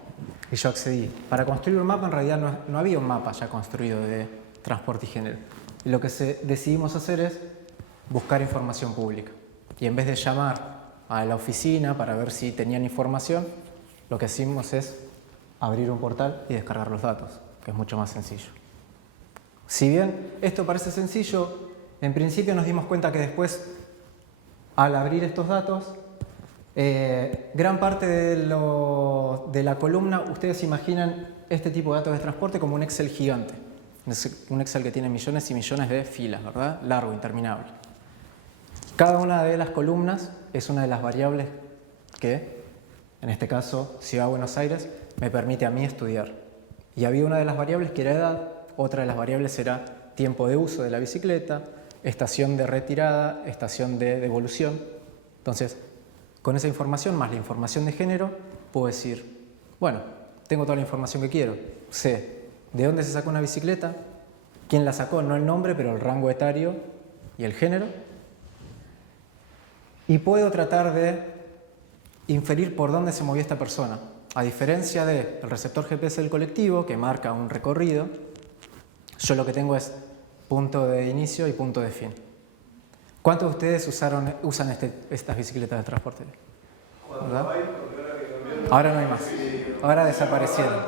y yo accedí. Para construir un mapa en realidad no había un mapa ya construido de transporte y género. Y lo que decidimos hacer es buscar información pública. Y en vez de llamar a la oficina para ver si tenían información, lo que hicimos es abrir un portal y descargar los datos, que es mucho más sencillo. Si bien esto parece sencillo, en principio nos dimos cuenta que después, al abrir estos datos, gran parte de la columna, ustedes imaginan este tipo de datos de transporte como un Excel gigante. Un Excel que tiene millones y millones de filas, ¿verdad? Largo, interminable. Cada una de las columnas es una de las variables que, en este caso, Ciudad de Buenos Aires, me permite a mí estudiar. Y había una de las variables que era edad, otra de las variables era tiempo de uso de la bicicleta, estación de retirada, estación de devolución. Entonces, con esa información más la información de género, puedo decir, bueno, tengo toda la información que quiero. Sé de dónde se sacó una bicicleta, quién la sacó, no el nombre, pero el rango etario y el género. Y puedo tratar de inferir por dónde se movió esta persona. A diferencia del receptor GPS del colectivo, que marca un recorrido, yo lo que tengo es punto de inicio y punto de fin. ¿Cuántos de ustedes usan estas bicicletas de transporte? ¿Verdad? Ahora no hay más. Ahora desaparecieron.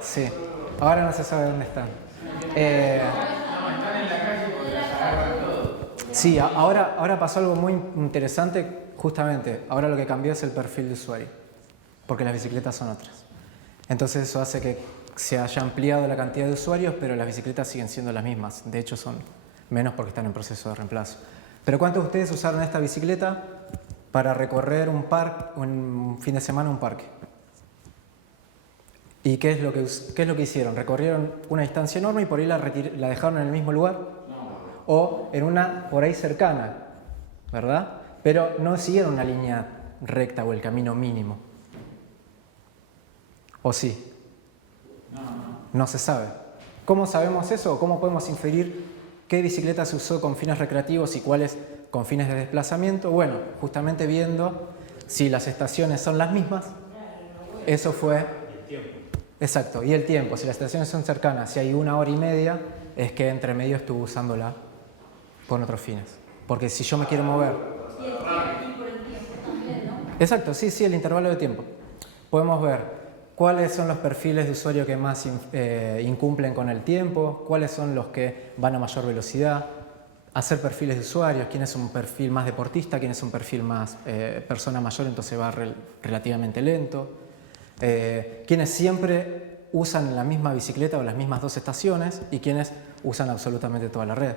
Sí. Ahora no se sabe dónde están. Sí, ahora pasó algo muy interesante. Justamente, ahora lo que cambió es el perfil de usuario, porque las bicicletas son otras. Entonces eso hace que se haya ampliado la cantidad de usuarios, pero las bicicletas siguen siendo las mismas. De hecho, son menos porque están en proceso de reemplazo. Pero ¿cuántos de ustedes usaron esta bicicleta para recorrer un fin de semana un parque? ¿Y qué es lo que hicieron? ¿Recorrieron una distancia enorme y por ahí la dejaron en el mismo lugar? No. O en una por ahí cercana, ¿verdad? Pero no siguieron una línea recta o el camino mínimo. ¿O sí? No se sabe. ¿Cómo sabemos eso? ¿Cómo podemos inferir qué bicicleta se usó con fines recreativos y cuáles con fines de desplazamiento? Bueno, justamente viendo si las estaciones son las mismas. Eso fue... El tiempo. Exacto, y el tiempo. Si las estaciones son cercanas, si hay 1 hora y media, es que entre medio estuve usándola con otros fines. Porque si yo me quiero mover... Y por el tiempo también, ¿no? Exacto, sí, el intervalo de tiempo. Podemos ver cuáles son los perfiles de usuario que más incumplen con el tiempo, cuáles son los que van a mayor velocidad, hacer perfiles de usuarios, quién es un perfil más deportista, quién es un perfil más persona mayor, entonces va relativamente lento, quiénes siempre usan la misma bicicleta o las mismas 2 estaciones y quiénes usan absolutamente toda la red.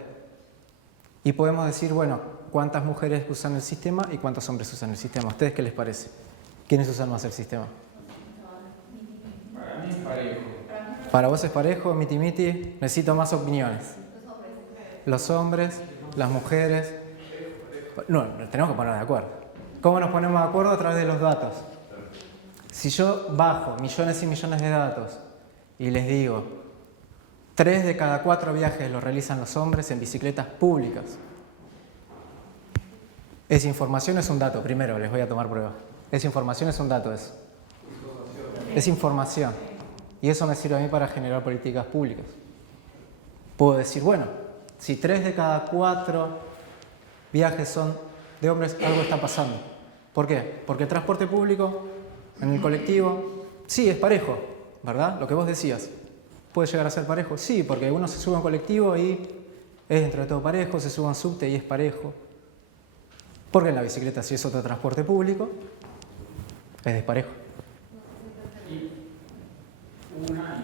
Y podemos decir, bueno, cuántas mujeres usan el sistema y cuántos hombres usan el sistema. ¿A ustedes qué les parece? ¿Quiénes usan más el sistema? Para mí es parejo. Para vos es parejo, miti-miti. Necesito más opiniones. Los hombres, las mujeres. No, tenemos que ponernos de acuerdo. ¿Cómo nos ponemos de acuerdo? A través de los datos. Si yo bajo millones y millones de datos y les digo 3 de cada 4 viajes los realizan los hombres en bicicletas públicas. ¿Esa información es un dato? Primero, les voy a tomar prueba. ¿Esa información es un dato? Es información. Y eso me sirve a mí para generar políticas públicas. Puedo decir, bueno, si 3 de cada 4 viajes son de hombres, algo está pasando. ¿Por qué? Porque el transporte público, en el colectivo, sí, es parejo, ¿verdad? Lo que vos decías. ¿Puede llegar a ser parejo? Sí, porque uno se sube a un colectivo y es entre todo parejo, se sube a un subte y es parejo. Porque en la bicicleta, si es otro transporte público, es desparejo. Y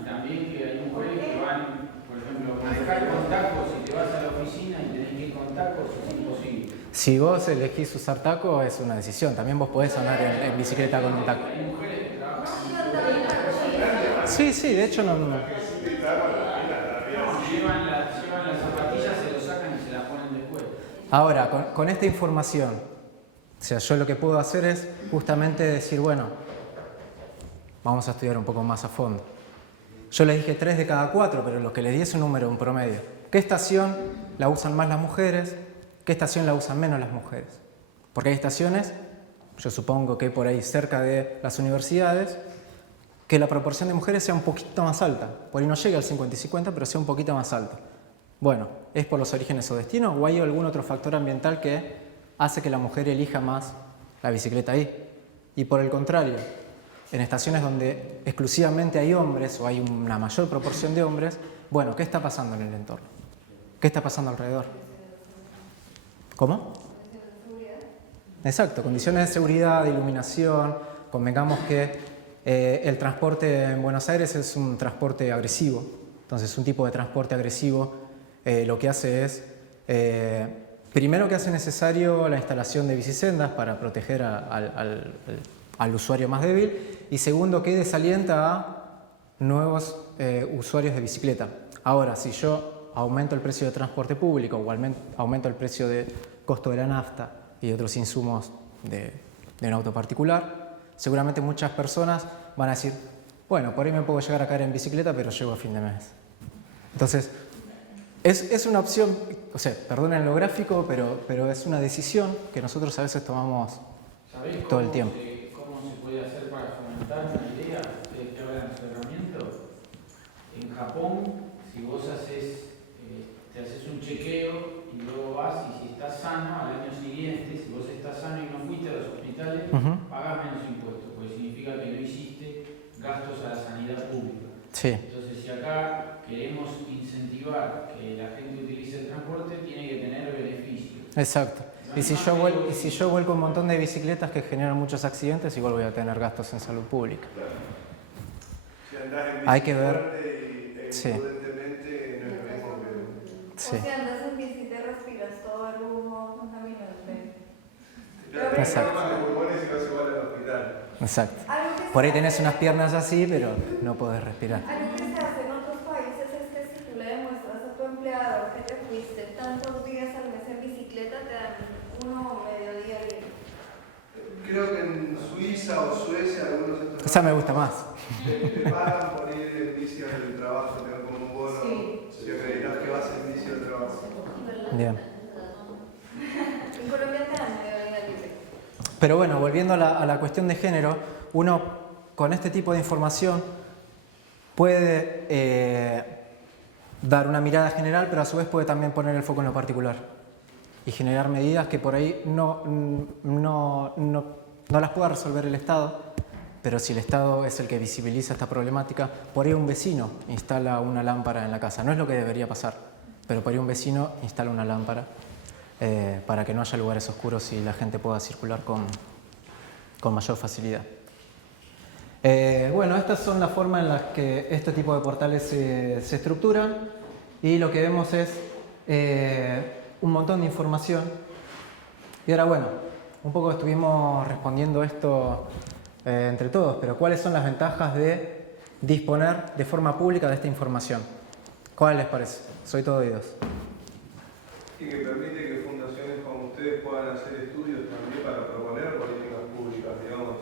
también que hay mujeres que van, por ejemplo, manejar con tacos, si te vas a la oficina y tenés que ir con tacos, es imposible. Si vos elegís usar taco, es una decisión. También vos podés andar en bicicleta con un taco. Hay mujeres que trabajan. Sí, de hecho no. Llevan las zapatillas, se lo sacan y se las ponen después. Ahora, con esta información, o sea, yo lo que puedo hacer es justamente decir, bueno, vamos a estudiar un poco más a fondo. Yo les dije 3 de cada 4, pero lo que les di es un número, un promedio. ¿Qué estación la usan más las mujeres? ¿Qué estación la usan menos las mujeres? Porque hay estaciones, yo supongo que por ahí cerca de las universidades, que la proporción de mujeres sea un poquito más alta. Por ahí no llega al 50 y 50, pero sea un poquito más alta. Bueno, ¿es por los orígenes o destino o hay algún otro factor ambiental que hace que la mujer elija más la bicicleta ahí? Y por el contrario, en estaciones donde exclusivamente hay hombres o hay una mayor proporción de hombres, bueno, ¿qué está pasando en el entorno? ¿Qué está pasando alrededor? ¿Cómo? Exacto, condiciones de seguridad, de iluminación. Convengamos que el transporte en Buenos Aires es un transporte agresivo. Entonces, un tipo de transporte agresivo lo que hace es, primero que hace necesario la instalación de bicisendas para proteger al usuario más débil, y segundo que desalienta a nuevos usuarios de bicicleta. Ahora, si yo aumento el precio de transporte público o aumento el precio de costo de la nafta y otros insumos de un auto particular, seguramente muchas personas van a decir, bueno, por ahí me puedo llegar a caer en bicicleta, pero llego a fin de mes. Entonces, es una opción, o sea, perdonen lo gráfico, pero es una decisión que nosotros a veces tomamos todo el tiempo. ¿Cómo se puede hacer para fomentar una idea? Ustedes que hablan de cerramiento. En Japón, si vos te haces un chequeo y luego vas y si estás sano al año siguiente, si vos estás sano y no fuiste a los hospitales, pagás menos impuestos, porque significa que no hiciste gastos a la sanidad pública. Sí. Entonces, si acá queremos incentivar que la gente utilice el transporte, tiene que tener beneficios. Exacto. Y si yo vuelco un montón de bicicletas que generan muchos accidentes, igual voy a tener gastos en salud pública. Si andás en bici Hay que ver. fuerte y Sí. imprudentemente, no es lo mismo que... Sí. O sea, andas en bici, te respiras todo el humo contaminante. Exacto. Los pulmones y no se van al hospital. Exacto. Algo que Por ahí se tenés hace- unas piernas así, pero no podés respirar. Algo que se hace en otros países es que si tú le demuestras a tu empleador que te fuiste tantos días al mes en bicicleta, te dan uno o medio día libre. Creo que en Suiza o Suecia algunos de estos Esa me gusta más. te pagan por ir en bici al trabajo, te dan como un bono Sí. si acreditas que vas en bici al trabajo. Bien. En Colombia te dan medio día libre. Pero bueno, volviendo a la cuestión de género, uno con este tipo de información puede dar una mirada general, pero a su vez puede también poner el foco en lo particular y generar medidas que por ahí no las pueda resolver el Estado, pero si el Estado es el que visibiliza esta problemática, por ahí un vecino instala una lámpara en la casa. No es lo que debería pasar, pero por ahí un vecino instala una lámpara para que no haya lugares oscuros y la gente pueda circular con mayor facilidad. Bueno, estas son las formas en las que este tipo de portales se estructuran y lo que vemos es un montón de información. Y ahora, bueno, un poco estuvimos respondiendo esto entre todos, pero ¿cuáles son las ventajas de disponer de forma pública de esta información? ¿Cuál les parece? Soy todo oídos. Y que permite que fundaciones como ustedes puedan hacer estudios también para proponer políticas públicas, digamos.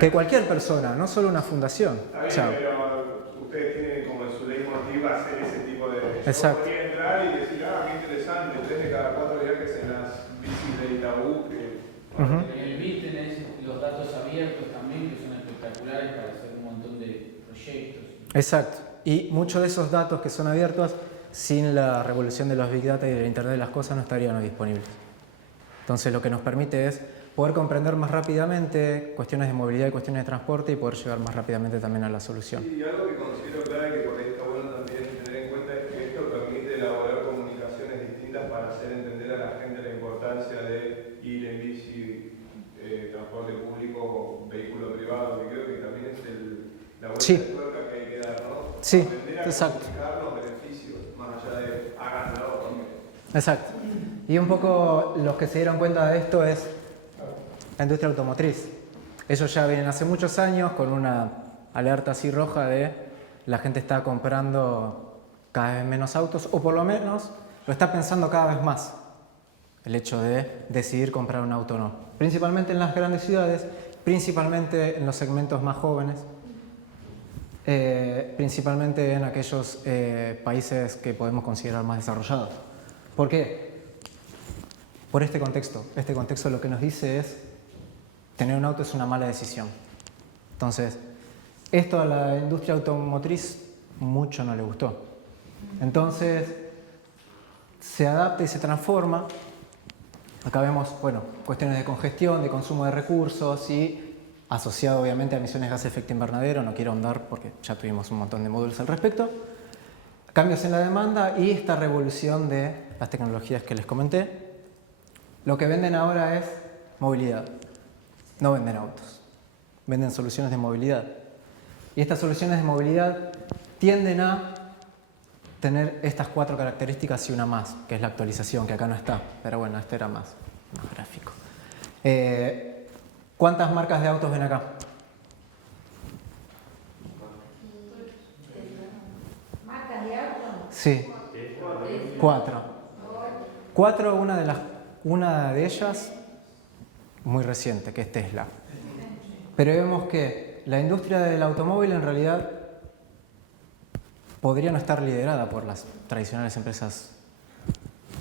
Que cualquier persona, no solo una fundación. Está bien, pero ustedes tienen como en su leitmotiv hacer ese tipo de... Exacto. Yo podría entrar y decir, qué interesante, 3 de cada 4 viajes en las bicis de Itaú, que... En el BID tenés los datos abiertos también, que son espectaculares para hacer un montón de proyectos. Exacto. Y muchos de esos datos que son abiertos, sin la revolución de los Big Data y del Internet de las cosas, no estarían hoy disponibles. Entonces, lo que nos permite es poder comprender más rápidamente cuestiones de movilidad y cuestiones de transporte y poder llegar más rápidamente también a la solución. Y algo que considero clave que por ahí está bueno también tener en cuenta es que esto permite elaborar comunicaciones distintas para hacer entender a la gente la importancia de ir en bici, transporte público, vehículo privado, que creo que también es la vuelta Sí. de tuerca que hay que dar, ¿no? Sí, Aprender a exacto. comunicar los beneficios, más allá de háganlo. Exacto. Y un poco los que se dieron cuenta de esto es la industria automotriz. Ellos ya vienen hace muchos años con una alerta así roja de la gente está comprando cada vez menos autos, o por lo menos lo está pensando cada vez más, el hecho de decidir comprar un auto o no. Principalmente en las grandes ciudades, principalmente en los segmentos más jóvenes, principalmente en aquellos países que podemos considerar más desarrollados. ¿Por qué? Por este contexto. Este contexto lo que nos dice es: tener un auto es una mala decisión. Entonces, esto a la industria automotriz mucho no le gustó. Entonces, se adapta y se transforma. Acá vemos, bueno, cuestiones de congestión, de consumo de recursos y asociado obviamente a emisiones de gases de efecto invernadero. No quiero ahondar porque ya tuvimos un montón de módulos al respecto. Cambios en la demanda y esta revolución de las tecnologías que les comenté. Lo que venden ahora es movilidad. No venden autos, venden soluciones de movilidad. Y estas soluciones de movilidad tienden a tener estas 4 características y una más, que es la actualización, que acá no está, pero bueno, este era más gráfico. ¿Cuántas marcas de autos ven acá? ¿Marcas de auto? Sí, 4. 4, una de ellas muy reciente, que es Tesla. Pero vemos que la industria del automóvil en realidad podría no estar liderada por las tradicionales empresas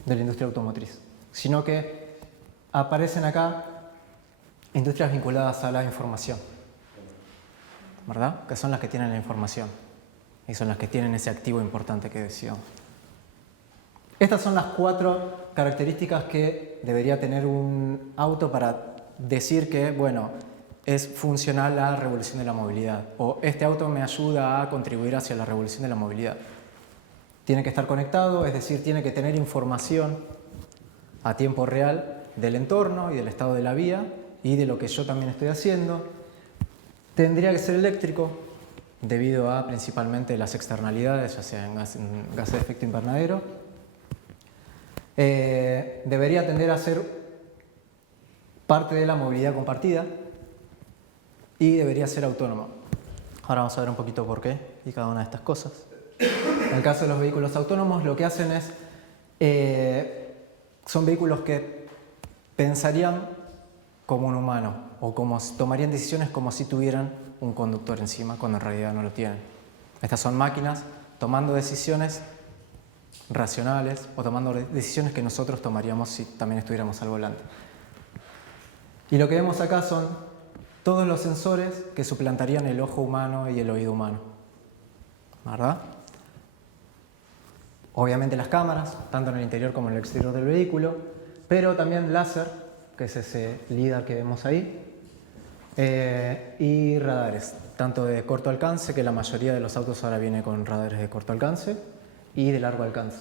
de la industria automotriz, sino que aparecen acá industrias vinculadas a la información, ¿verdad? Que son las que tienen la información y son las que tienen ese activo importante que decíamos. Estas son las 4 características que debería tener un auto para decir que, bueno, es funcional a la revolución de la movilidad, o este auto me ayuda a contribuir hacia la revolución de la movilidad. Tiene que estar conectado, es decir, tiene que tener información a tiempo real del entorno y del estado de la vía y de lo que yo también estoy haciendo. Tendría que ser eléctrico debido a principalmente las externalidades, ya sea en gases de efecto invernadero. Debería tender a ser parte de la movilidad compartida y debería ser autónomo. Ahora vamos a ver un poquito por qué y cada una de estas cosas. En el caso de los vehículos autónomos, lo que hacen es, son vehículos que pensarían como un humano o tomarían decisiones como si tuvieran un conductor encima, cuando en realidad no lo tienen. Estas son máquinas tomando decisiones racionales o tomando decisiones que nosotros tomaríamos si también estuviéramos al volante. Y lo que vemos acá son todos los sensores que suplantarían el ojo humano y el oído humano, ¿verdad? Obviamente las cámaras, tanto en el interior como en el exterior del vehículo, pero también láser, que es ese LIDAR que vemos ahí, y radares, tanto de corto alcance, que la mayoría de los autos ahora viene con radares de corto alcance, y de largo alcance.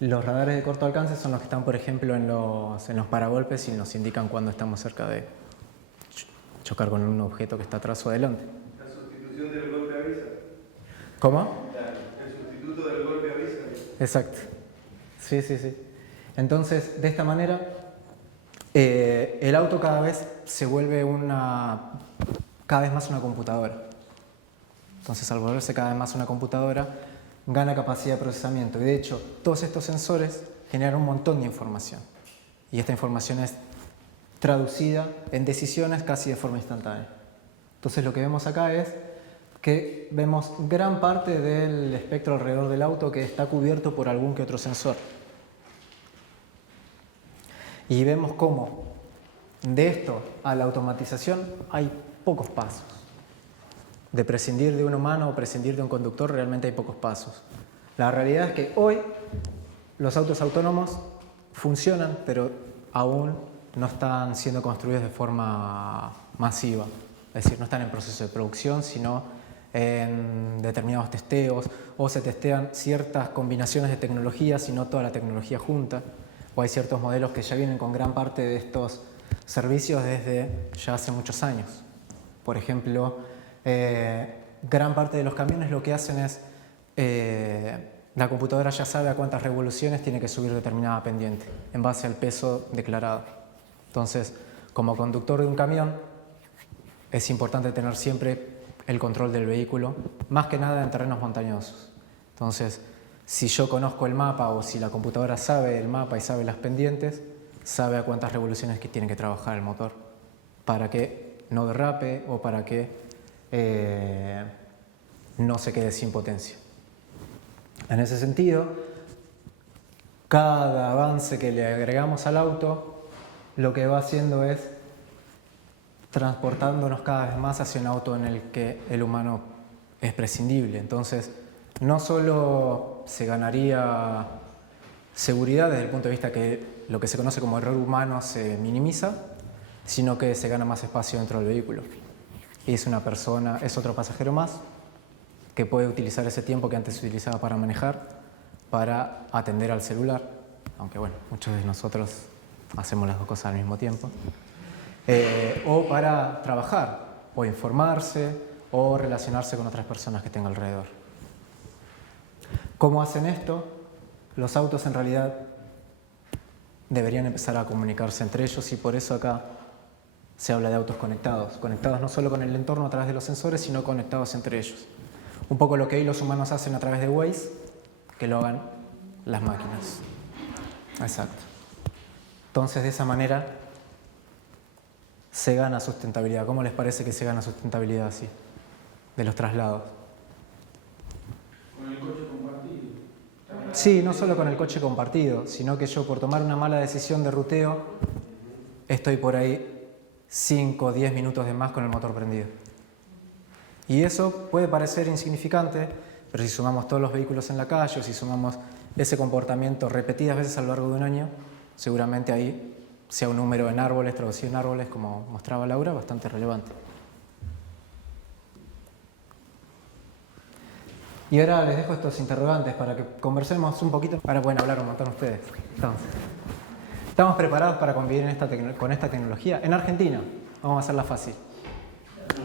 Los radares de corto alcance son los que están, por ejemplo, en los paragolpes y nos indican cuando estamos cerca de chocar con un objeto que está atrás o adelante. La sustitución del golpe avisa. ¿Cómo? El sustituto del golpe avisa. Exacto. Sí, sí, sí. Entonces, de esta manera, el auto cada vez se vuelve cada vez más una computadora. Entonces, al volverse cada vez más una computadora, gana capacidad de procesamiento. Y de hecho, todos estos sensores generan un montón de información. Y esta información es traducida en decisiones casi de forma instantánea. Entonces, lo que vemos acá es que vemos gran parte del espectro alrededor del auto que está cubierto por algún que otro sensor. Y vemos cómo de esto a la automatización hay pocos pasos. De prescindir de un humano o prescindir de un conductor realmente hay pocos pasos. La realidad es que hoy los autos autónomos funcionan, pero aún no están siendo construidos de forma masiva. Es decir, no están en proceso de producción, sino en determinados testeos, o se testean ciertas combinaciones de tecnologías y no toda la tecnología junta. O hay ciertos modelos que ya vienen con gran parte de estos servicios desde ya hace muchos años. Por ejemplo, gran parte de los camiones lo que hacen es, la computadora ya sabe a cuántas revoluciones tiene que subir determinada pendiente en base al peso declarado. Entonces, como conductor de un camión, es importante tener siempre el control del vehículo, más que nada en terrenos montañosos. Entonces, si yo conozco el mapa o si la computadora sabe el mapa y sabe las pendientes, sabe a cuántas revoluciones que tiene que trabajar el motor para que no derrape o para que no se quede sin potencia. En ese sentido, cada avance que le agregamos al auto, lo que va haciendo es transportándonos cada vez más hacia un auto en el que el humano es prescindible. Entonces, no solo se ganaría seguridad desde el punto de vista que lo que se conoce como error humano se minimiza, sino que se gana más espacio dentro del vehículo. Y es una persona, es otro pasajero más que puede utilizar ese tiempo que antes se utilizaba para manejar, para atender al celular, aunque bueno, muchos de nosotros hacemos las dos cosas al mismo tiempo, o para trabajar, o informarse, o relacionarse con otras personas que tenga alrededor. ¿Cómo hacen esto? Los autos en realidad deberían empezar a comunicarse entre ellos y por eso acá se habla de autos conectados. Conectados no solo con el entorno a través de los sensores, sino conectados entre ellos. Un poco lo que hoy los humanos hacen a través de Waze, que lo hagan las máquinas. Exacto. Entonces, de esa manera se gana sustentabilidad. ¿Cómo les parece que se gana sustentabilidad así? De los traslados. Con el coche compartido. Sí, no solo con el coche compartido, sino que yo por tomar una mala decisión de ruteo estoy por ahí 5 o 10 minutos de más con el motor prendido. Y eso puede parecer insignificante, pero si sumamos todos los vehículos en la calle, o si sumamos ese comportamiento repetidas veces a lo largo de un año, seguramente ahí sea un número en árboles, traducido en árboles, como mostraba Laura, bastante relevante. Y ahora les dejo estos interrogantes para que conversemos un poquito. Ahora pueden hablar un montón ustedes. Entonces, ¿estamos preparados para convivir con esta tecnología? En Argentina, vamos a hacerla fácil.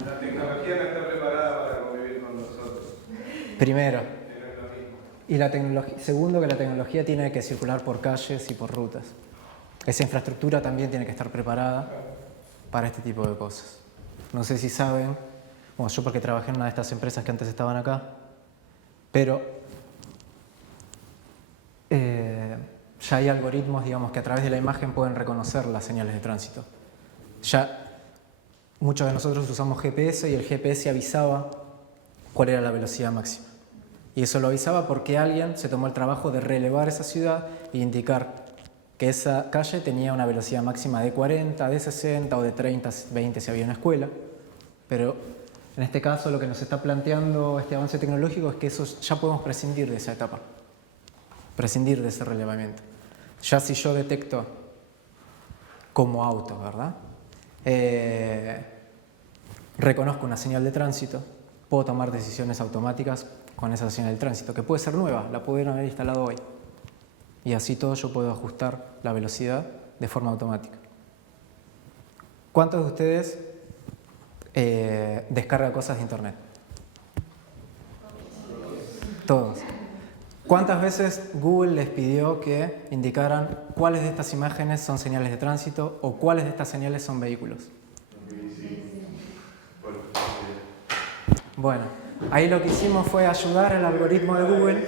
La tecnología no está preparada para convivir con nosotros. Primero. Pero es lo mismo. Y la tecnología, segundo, que la tecnología tiene que circular por calles y por rutas. Esa infraestructura también tiene que estar preparada para este tipo de cosas. No sé si saben, bueno, yo porque trabajé en una de estas empresas que antes estaban acá, pero ya hay algoritmos, digamos, que a través de la imagen pueden reconocer las señales de tránsito. Ya muchos de nosotros usamos GPS y el GPS avisaba cuál era la velocidad máxima. Y eso lo avisaba porque alguien se tomó el trabajo de relevar esa ciudad e indicar que esa calle tenía una velocidad máxima de 40, de 60 o de 30, 20 si había una escuela. Pero en este caso lo que nos está planteando este avance tecnológico es que eso ya podemos prescindir de esa etapa, prescindir de ese relevamiento. Ya si yo detecto como auto, ¿verdad? Reconozco una señal de tránsito, puedo tomar decisiones automáticas con esa señal de tránsito, que puede ser nueva, la pudieron haber instalado hoy. Y así todo yo puedo ajustar la velocidad de forma automática. ¿Cuántos de ustedes descargan cosas de internet? Todos. ¿Cuántas veces Google les pidió que indicaran cuáles de estas imágenes son señales de tránsito o cuáles de estas señales son vehículos? Bueno, ahí lo que hicimos fue ayudar al algoritmo de Google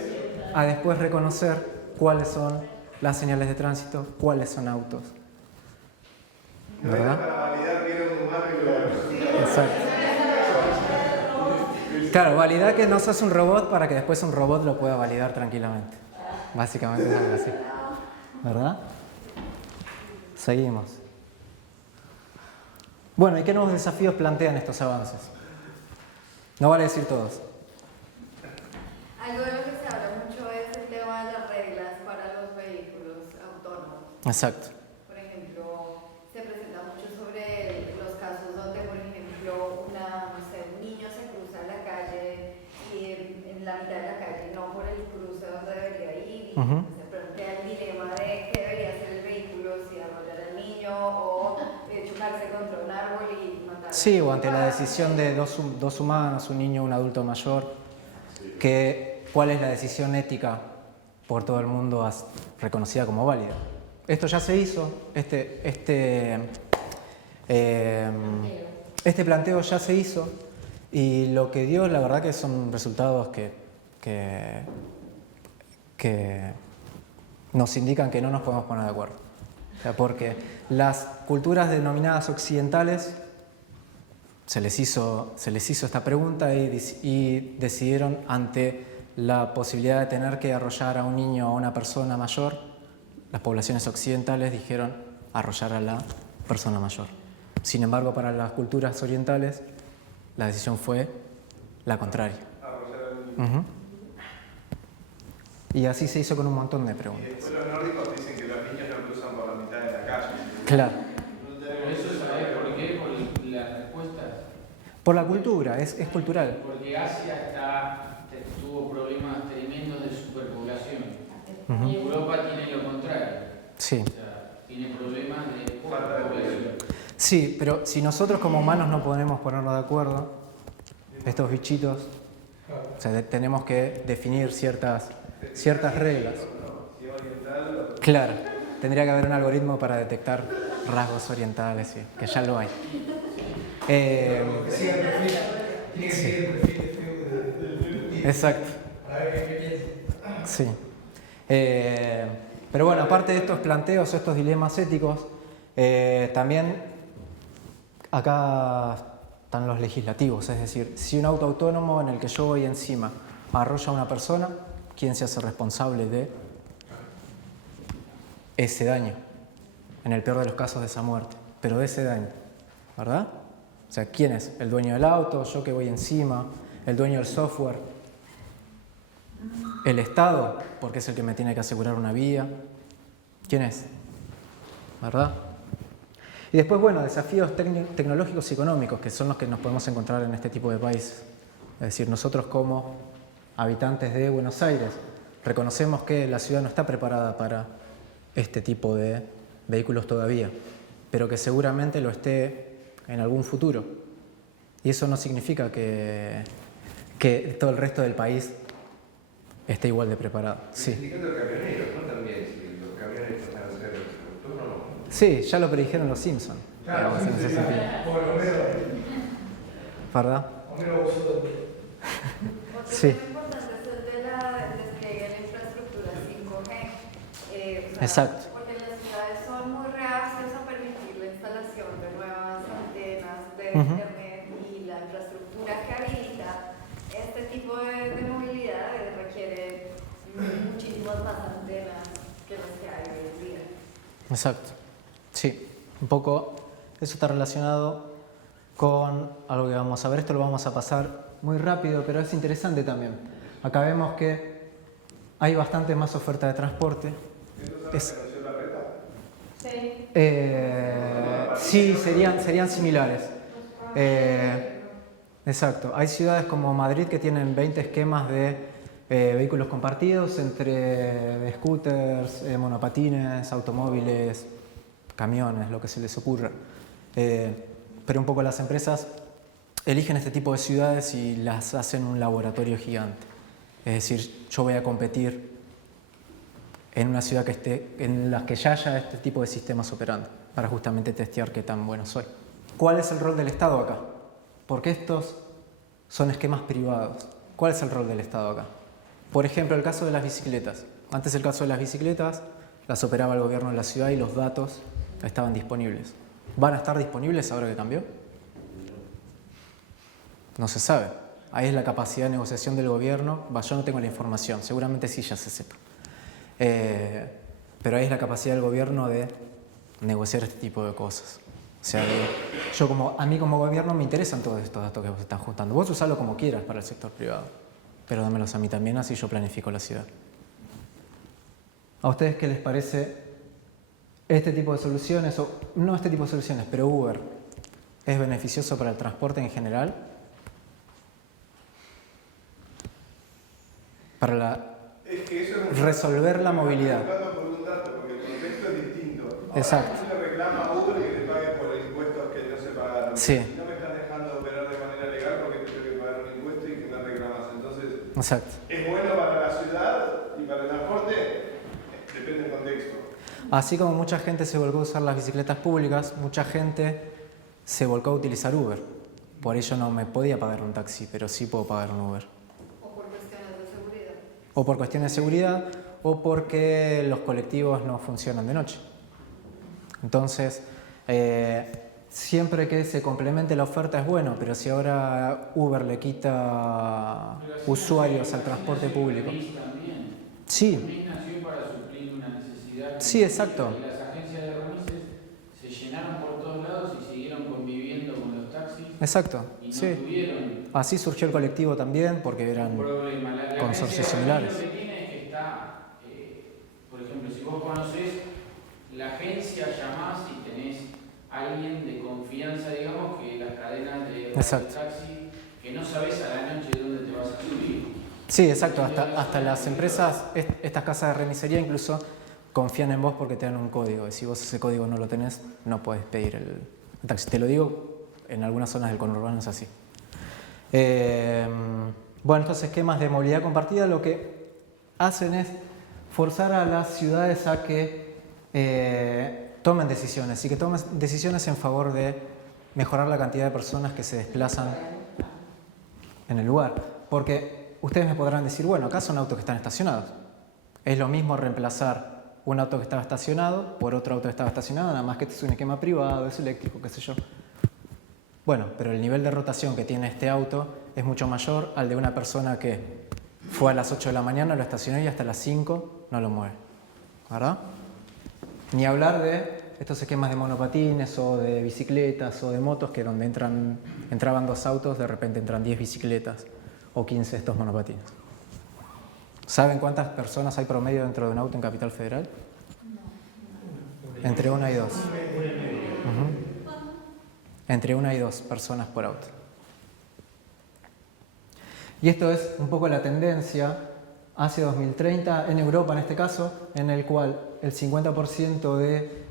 a después reconocer cuáles son las señales de tránsito, cuáles son autos. ¿Verdad? Para validar que era un humano y lo... Exacto. Claro, validar que no sos un robot para que después un robot lo pueda validar tranquilamente. Básicamente es algo así. ¿Verdad? Seguimos. Bueno, ¿y qué nuevos desafíos plantean estos avances? No vale decir todos. Algo de lo que se habla mucho es el tema de las reglas para los vehículos autónomos. Exacto. Por ejemplo, se presenta mucho sobre los casos donde, por ejemplo, un niño se cruza la calle y en la mitad de la calle, no por el cruce donde debería ir, y se plantea el dilema de qué debería hacer el vehículo, si arrollar al niño o chocarse contra un árbol y matar. Sí, o ante la decisión de dos humanos, un niño o un adulto mayor, ¿cuál es la decisión ética por todo el mundo reconocida como válida? Esto ya se hizo, este planteo ya se hizo y lo que dio, la verdad que son resultados que nos indican que no nos podemos poner de acuerdo. O sea, porque las culturas denominadas occidentales se les hizo esta pregunta y decidieron, ante la posibilidad de tener que arrollar a un niño o a una persona mayor, las poblaciones occidentales dijeron arrollar a la persona mayor. Sin embargo, para las culturas orientales, la decisión fue la contraria. Y así se hizo con un montón de Y preguntas. después los nórdicos dicen que los niños no cruzan por la mitad de la calle. Claro. Pero eso sabés por qué, por las respuestas. Por la cultura, es cultural. Porque Asia tuvo problemas tremendos de superpoblación. Ujú. Y Europa tiene lo contrario. Sí. O sea, tiene problemas de poca población. Sí, pero si nosotros como humanos no podemos ponernos de acuerdo, estos bichitos, o sea, tenemos que definir ciertas reglas. Si oriental, Claro, tendría que haber un algoritmo para detectar rasgos orientales, sí, que ya lo hay. Exacto. Sí. Pero bueno, aparte de estos planteos, estos dilemas éticos, también acá están los legislativos, es decir, si un auto autónomo en el que yo voy encima arrolla a una persona, ¿quién se hace responsable de ese daño? En el peor de los casos de esa muerte, pero de ese daño, ¿verdad? O sea, ¿quién es? ¿El dueño del auto? ¿Yo que voy encima? ¿El dueño del software? ¿El Estado? Porque es el que me tiene que asegurar una vía. ¿Quién es? ¿Verdad? Y después, bueno, desafíos tecnológicos y económicos, que son los que nos podemos encontrar en este tipo de países. Es decir, nosotros como habitantes de Buenos Aires reconocemos que la ciudad no está preparada para este tipo de vehículos todavía, pero que seguramente lo esté en algún futuro. Y eso no significa que todo el resto del país esté igual de preparado. Sí. Indicando camioneros, ¿no? También, si los camiones van a ser autónomos. Sí, ya lo predijeron los Simpsons. claro, En ese sentido. por Homero, ¿Verdad? Homero Bosotto. Otro Sí. tema importante es el de del despliegue de la infraestructura 5G. Exacto. Porque las ciudades son muy reacias a permitir la instalación de nuevas antenas de internet y la infraestructura que habilita este tipo de movilidad requiere muchísimas más antenas que las que hay hoy en día. Exacto. Sí. Un poco eso está relacionado con algo que vamos a ver. Esto lo vamos a pasar muy rápido, pero es interesante también. Acá vemos que hay bastante más oferta de transporte. Sí, serían similares. Exacto. Hay ciudades como Madrid que tienen 20 esquemas de vehículos compartidos entre scooters, monopatines, automóviles, camiones, lo que se les ocurra. Pero un poco las empresas eligen este tipo de ciudades y las hacen un laboratorio gigante. Es decir, yo voy a competir en una ciudad en la que ya haya este tipo de sistemas operando, para justamente testear qué tan bueno soy. ¿Cuál es el rol del Estado acá? Porque estos son esquemas privados. ¿Cuál es el rol del Estado acá? Por ejemplo, el caso de las bicicletas. Antes el caso de las bicicletas las operaba el gobierno de la ciudad y los datos estaban disponibles. ¿Van a estar disponibles ahora que cambió? No se sabe. Ahí es la capacidad de negociación del gobierno. Yo no tengo la información, seguramente sí ya se sepa. Pero ahí es la capacidad del gobierno de negociar este tipo de cosas. O sea, a mí como gobierno me interesan todos estos datos que vos están juntando. Vos usalo como quieras para el sector privado, pero dámelos a mí también, así yo planifico la ciudad. ¿A ustedes qué les parece este tipo de soluciones? O no este tipo de soluciones, pero Uber. ¿Es beneficioso para el transporte en general? Para Es que eso es resolver la movilidad. Por un dato, porque el contexto es distinto. Ahora, Exacto. si le reclama a Uber que le pague por impuestos que no se pagaron. Sí. Si no me están dejando de operar de manera legal porque tengo que pagar un impuesto y que me reclamas. Entonces, Exacto. ¿es bueno para la ciudad y para el transporte? Depende del contexto. Así como mucha gente se volcó a usar las bicicletas públicas, mucha gente se volcó a utilizar Uber. Por ello no me podía pagar un taxi, pero sí puedo pagar un Uber. O por cuestiones de seguridad. O por cuestiones de seguridad, o porque los colectivos no funcionan de noche. Entonces, siempre que se complemente la oferta es bueno, pero si ahora Uber le quita usuarios al transporte público. También. Sí. Remis nació para suplir una necesidad. Sí, exacto. Y las agencias de remises se llenaron por todos lados y siguieron conviviendo con los taxis. Exacto, Y no sí. tuvieron Así surgió el colectivo también, porque eran un problema. La consorcios agencia de similares. remises lo que tiene es que está, por ejemplo, si vos conocés la agencia, llamás y tenés alguien de confianza, digamos, que las cadenas de Exacto. taxi, que no sabés a la noche dónde te vas a subir. Sí, exacto. Hasta las empresas, estas casas de remisería incluso confían en vos porque te dan un código. Y si vos ese código no lo tenés, no podés pedir el taxi. Te lo digo, en algunas zonas del conurbano es así. Bueno, estos esquemas de movilidad compartida lo que hacen es forzar a las ciudades a que tomen decisiones y que tomen decisiones en favor de mejorar la cantidad de personas que se desplazan en el lugar. Porque ustedes me podrán decir, bueno, acá son autos que están estacionados. Es lo mismo reemplazar un auto que estaba estacionado por otro auto que estaba estacionado, nada más que este es un esquema privado, es eléctrico, qué sé yo. Bueno, pero el nivel de rotación que tiene este auto es mucho mayor al de una persona que fue a las 8 de la mañana, lo estacionó y hasta las 5 no lo mueve. ¿Verdad? Ni hablar de estos esquemas de monopatines o de bicicletas o de motos que donde entraban 2 autos, de repente entran 10 bicicletas o 15 estos monopatines. ¿Saben cuántas personas hay promedio dentro de un auto en Capital Federal? Entre 1 y 2. Entre 1 y 2 personas por auto. Y esto es un poco la tendencia hacia 2030 en Europa, en este caso, en el cual el 50% de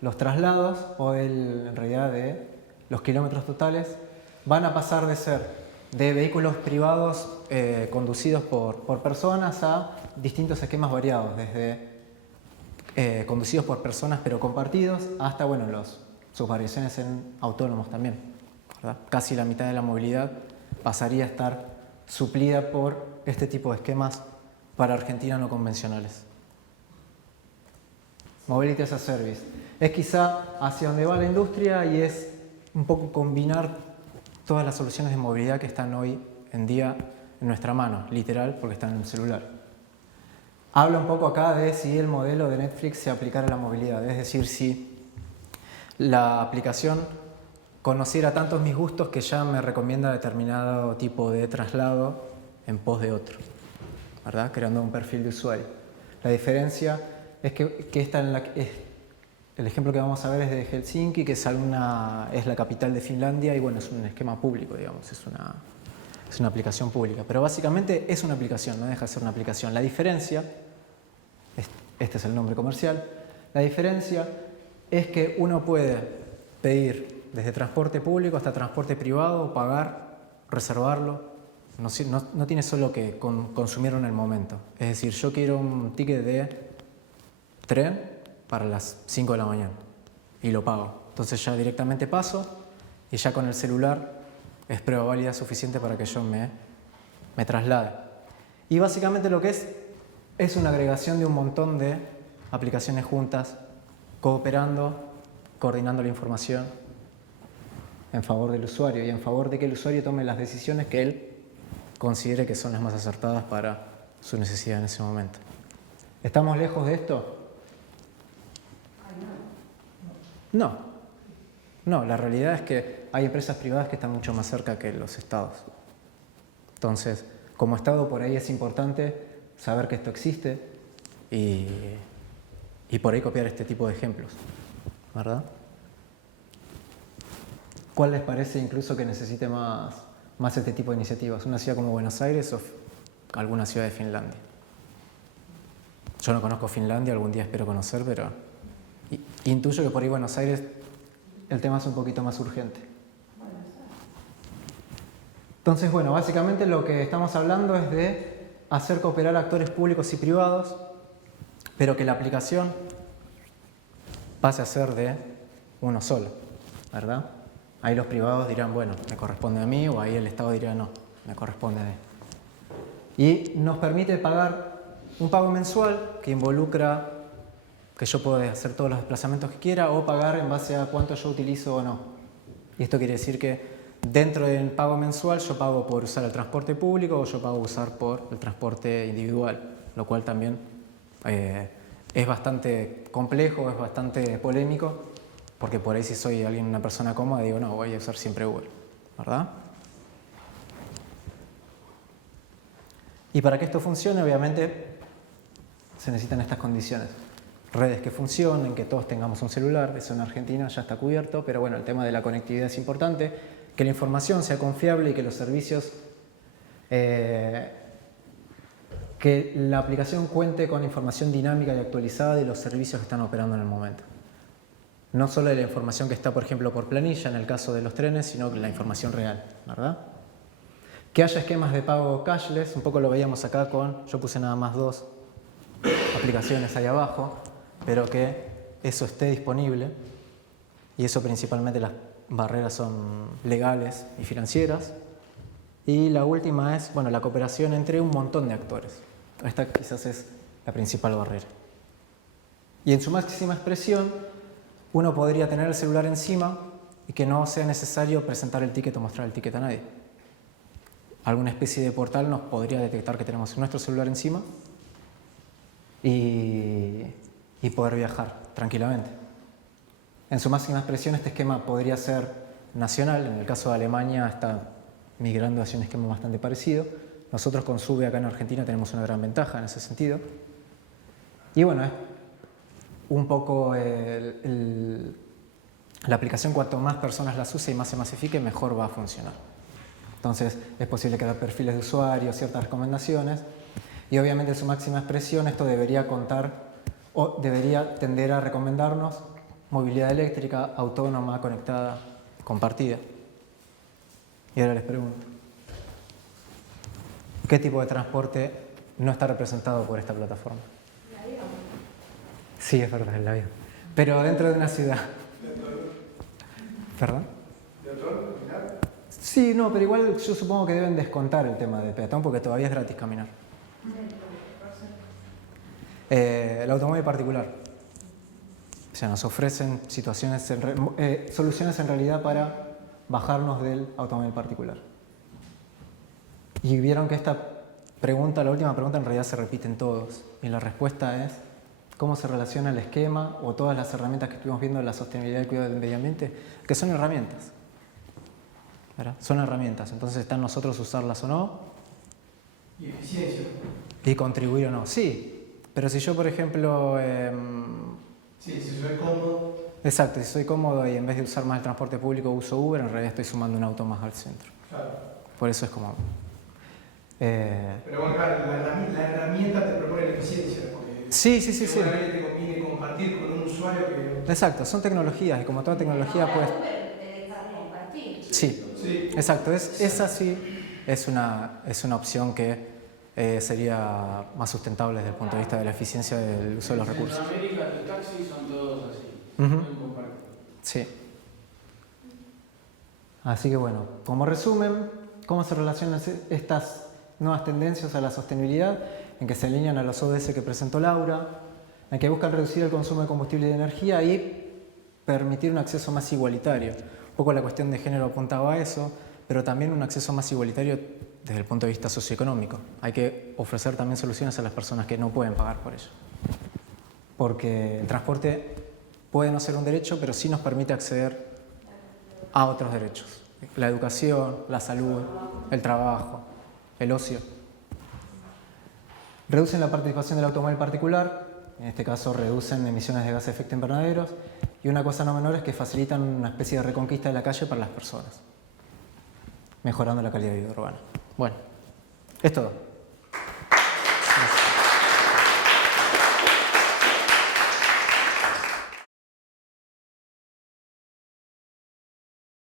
los traslados o en realidad de los kilómetros totales van a pasar de ser de vehículos privados conducidos por personas a distintos esquemas variados, desde conducidos por personas pero compartidos hasta bueno, sus variaciones en autónomos también, ¿verdad? Casi la mitad de la movilidad pasaría a estar suplida por este tipo de esquemas para Argentina no convencionales. Mobility as a Service. Es quizá hacia donde va la industria y es un poco combinar todas las soluciones de movilidad que están hoy en día en nuestra mano, literal, porque están en el celular. Habla un poco acá de si el modelo de Netflix se aplicara a la movilidad, es decir, si la aplicación conociera tantos mis gustos que ya me recomienda determinado tipo de traslado en pos de otro, ¿verdad? Creando un perfil de usuario. La diferencia es que esta el ejemplo que vamos a ver es de Helsinki, que es la capital de Finlandia y bueno, es un esquema público, digamos, es una aplicación pública. Pero básicamente es una aplicación, no deja de ser una aplicación. La diferencia, este es el nombre comercial, la diferencia es que uno puede pedir desde transporte público hasta transporte privado, pagar, reservarlo. No tiene solo que consumirlo en el momento. Es decir, yo quiero un ticket de tren para las 5 de la mañana y lo pago. Entonces ya directamente paso y ya con el celular es prueba válida suficiente para que yo me traslade. Y básicamente lo que es una agregación de un montón de aplicaciones juntas, cooperando, coordinando la información en favor del usuario y en favor de que el usuario tome las decisiones que él considere que son las más acertadas para su necesidad en ese momento. ¿Estamos lejos de esto? No, la realidad es que hay empresas privadas que están mucho más cerca que los estados. Entonces, como estado por ahí es importante saber que esto existe y por ahí copiar este tipo de ejemplos, ¿verdad? ¿Cuál les parece incluso que necesite más este tipo de iniciativas? ¿Una ciudad como Buenos Aires o alguna ciudad de Finlandia? Yo no conozco Finlandia, algún día espero conocer, pero intuyo que por ahí Buenos Aires el tema es un poquito más urgente. Entonces, bueno, básicamente lo que estamos hablando es de hacer cooperar actores públicos y privados, pero que la aplicación pase a ser de uno solo, ¿verdad? Ahí los privados dirán, bueno, me corresponde a mí, o ahí el Estado dirá, no, me corresponde a mí. Y nos permite pagar un pago mensual que involucra que yo puedo hacer todos los desplazamientos que quiera o pagar en base a cuánto yo utilizo o no. Y esto quiere decir que dentro del pago mensual yo pago por usar el transporte público o yo pago usar por el transporte individual, lo cual también es bastante complejo, es bastante polémico, porque por ahí si soy una persona cómoda digo no, voy a usar siempre Uber, ¿verdad? Y para que esto funcione, obviamente, se necesitan estas condiciones. Redes que funcionen, que todos tengamos un celular, eso en Argentina ya está cubierto, pero bueno, el tema de la conectividad es importante, que la información sea confiable y que los servicios, que la aplicación cuente con información dinámica y actualizada de los servicios que están operando en el momento. No solo de la información que está, por ejemplo, por planilla en el caso de los trenes, sino la información real, ¿verdad? Que haya esquemas de pago cashless, un poco lo veíamos acá yo puse nada más 2 aplicaciones ahí abajo, pero que eso esté disponible, y eso principalmente las barreras son legales y financieras. Y la última es, bueno, la cooperación entre un montón de actores. Esta quizás es la principal barrera. Y en su máxima expresión, uno podría tener el celular encima y que no sea necesario presentar el ticket o mostrar el ticket a nadie. Alguna especie de portal nos podría detectar que tenemos nuestro celular encima y poder viajar tranquilamente. En su máxima expresión, este esquema podría ser nacional. En el caso de Alemania está migrando hacia un esquema bastante parecido. Nosotros con SUBE acá en Argentina tenemos una gran ventaja en ese sentido. Y bueno, es un poco la aplicación, cuanto más personas las use y más se masifique, mejor va a funcionar. Entonces es posible crear perfiles de usuarios, ciertas recomendaciones, y obviamente en su máxima expresión esto debería contar o debería tender a recomendarnos movilidad eléctrica, autónoma, conectada, compartida. Y ahora les pregunto, ¿qué tipo de transporte no está representado por esta plataforma? El avión. Sí, es verdad, el avión. Pero dentro de una ciudad. ¿Perdón? Sí, no, pero igual yo supongo que deben descontar el tema de peatón porque todavía es gratis caminar. El automóvil particular. O sea, nos ofrecen soluciones en realidad para bajarnos del automóvil particular. Y vieron que esta pregunta, la última pregunta, en realidad se repite en todos. Y la respuesta es cómo se relaciona el esquema o todas las herramientas que estuvimos viendo de la sostenibilidad y el cuidado del medio ambiente, que son herramientas. ¿Verdad? Son herramientas, entonces está en nosotros usarlas o no. Y eficiencia. Y contribuir o no. Sí, pero si yo, por ejemplo... Sí, si soy cómodo. Exacto, si soy cómodo y en vez de usar más el transporte público uso Uber, en realidad estoy sumando un auto más al centro. Claro. Por eso es como... Pero bueno, claro, la herramienta te propone la eficiencia. Porque sí. seguramente te conviene compartir con un usuario que... Exacto, son tecnologías y como toda tecnología pues... Sí, exacto, esa sí es una opción que sería más sustentable desde el punto de vista de la eficiencia del uso de los recursos. En América los taxis son todos así. Sí. Así que bueno, como resumen, ¿cómo se relacionan estas nuevas tendencias a la sostenibilidad? En que se alinean a los ODS que presentó Laura, en que buscan reducir el consumo de combustible y de energía y permitir un acceso más igualitario. Un poco la cuestión de género apuntaba a eso, pero también un acceso más igualitario desde el punto de vista socioeconómico. Hay que ofrecer también soluciones a las personas que no pueden pagar por ello. Porque el transporte puede no ser un derecho, pero sí nos permite acceder a otros derechos. La educación, la salud, el trabajo, el ocio. Reducen la participación del automóvil particular, en este caso reducen emisiones de gases de efecto invernaderos, y una cosa no menor es que facilitan una especie de reconquista de la calle para las personas, mejorando la calidad de vida urbana. Bueno, es todo.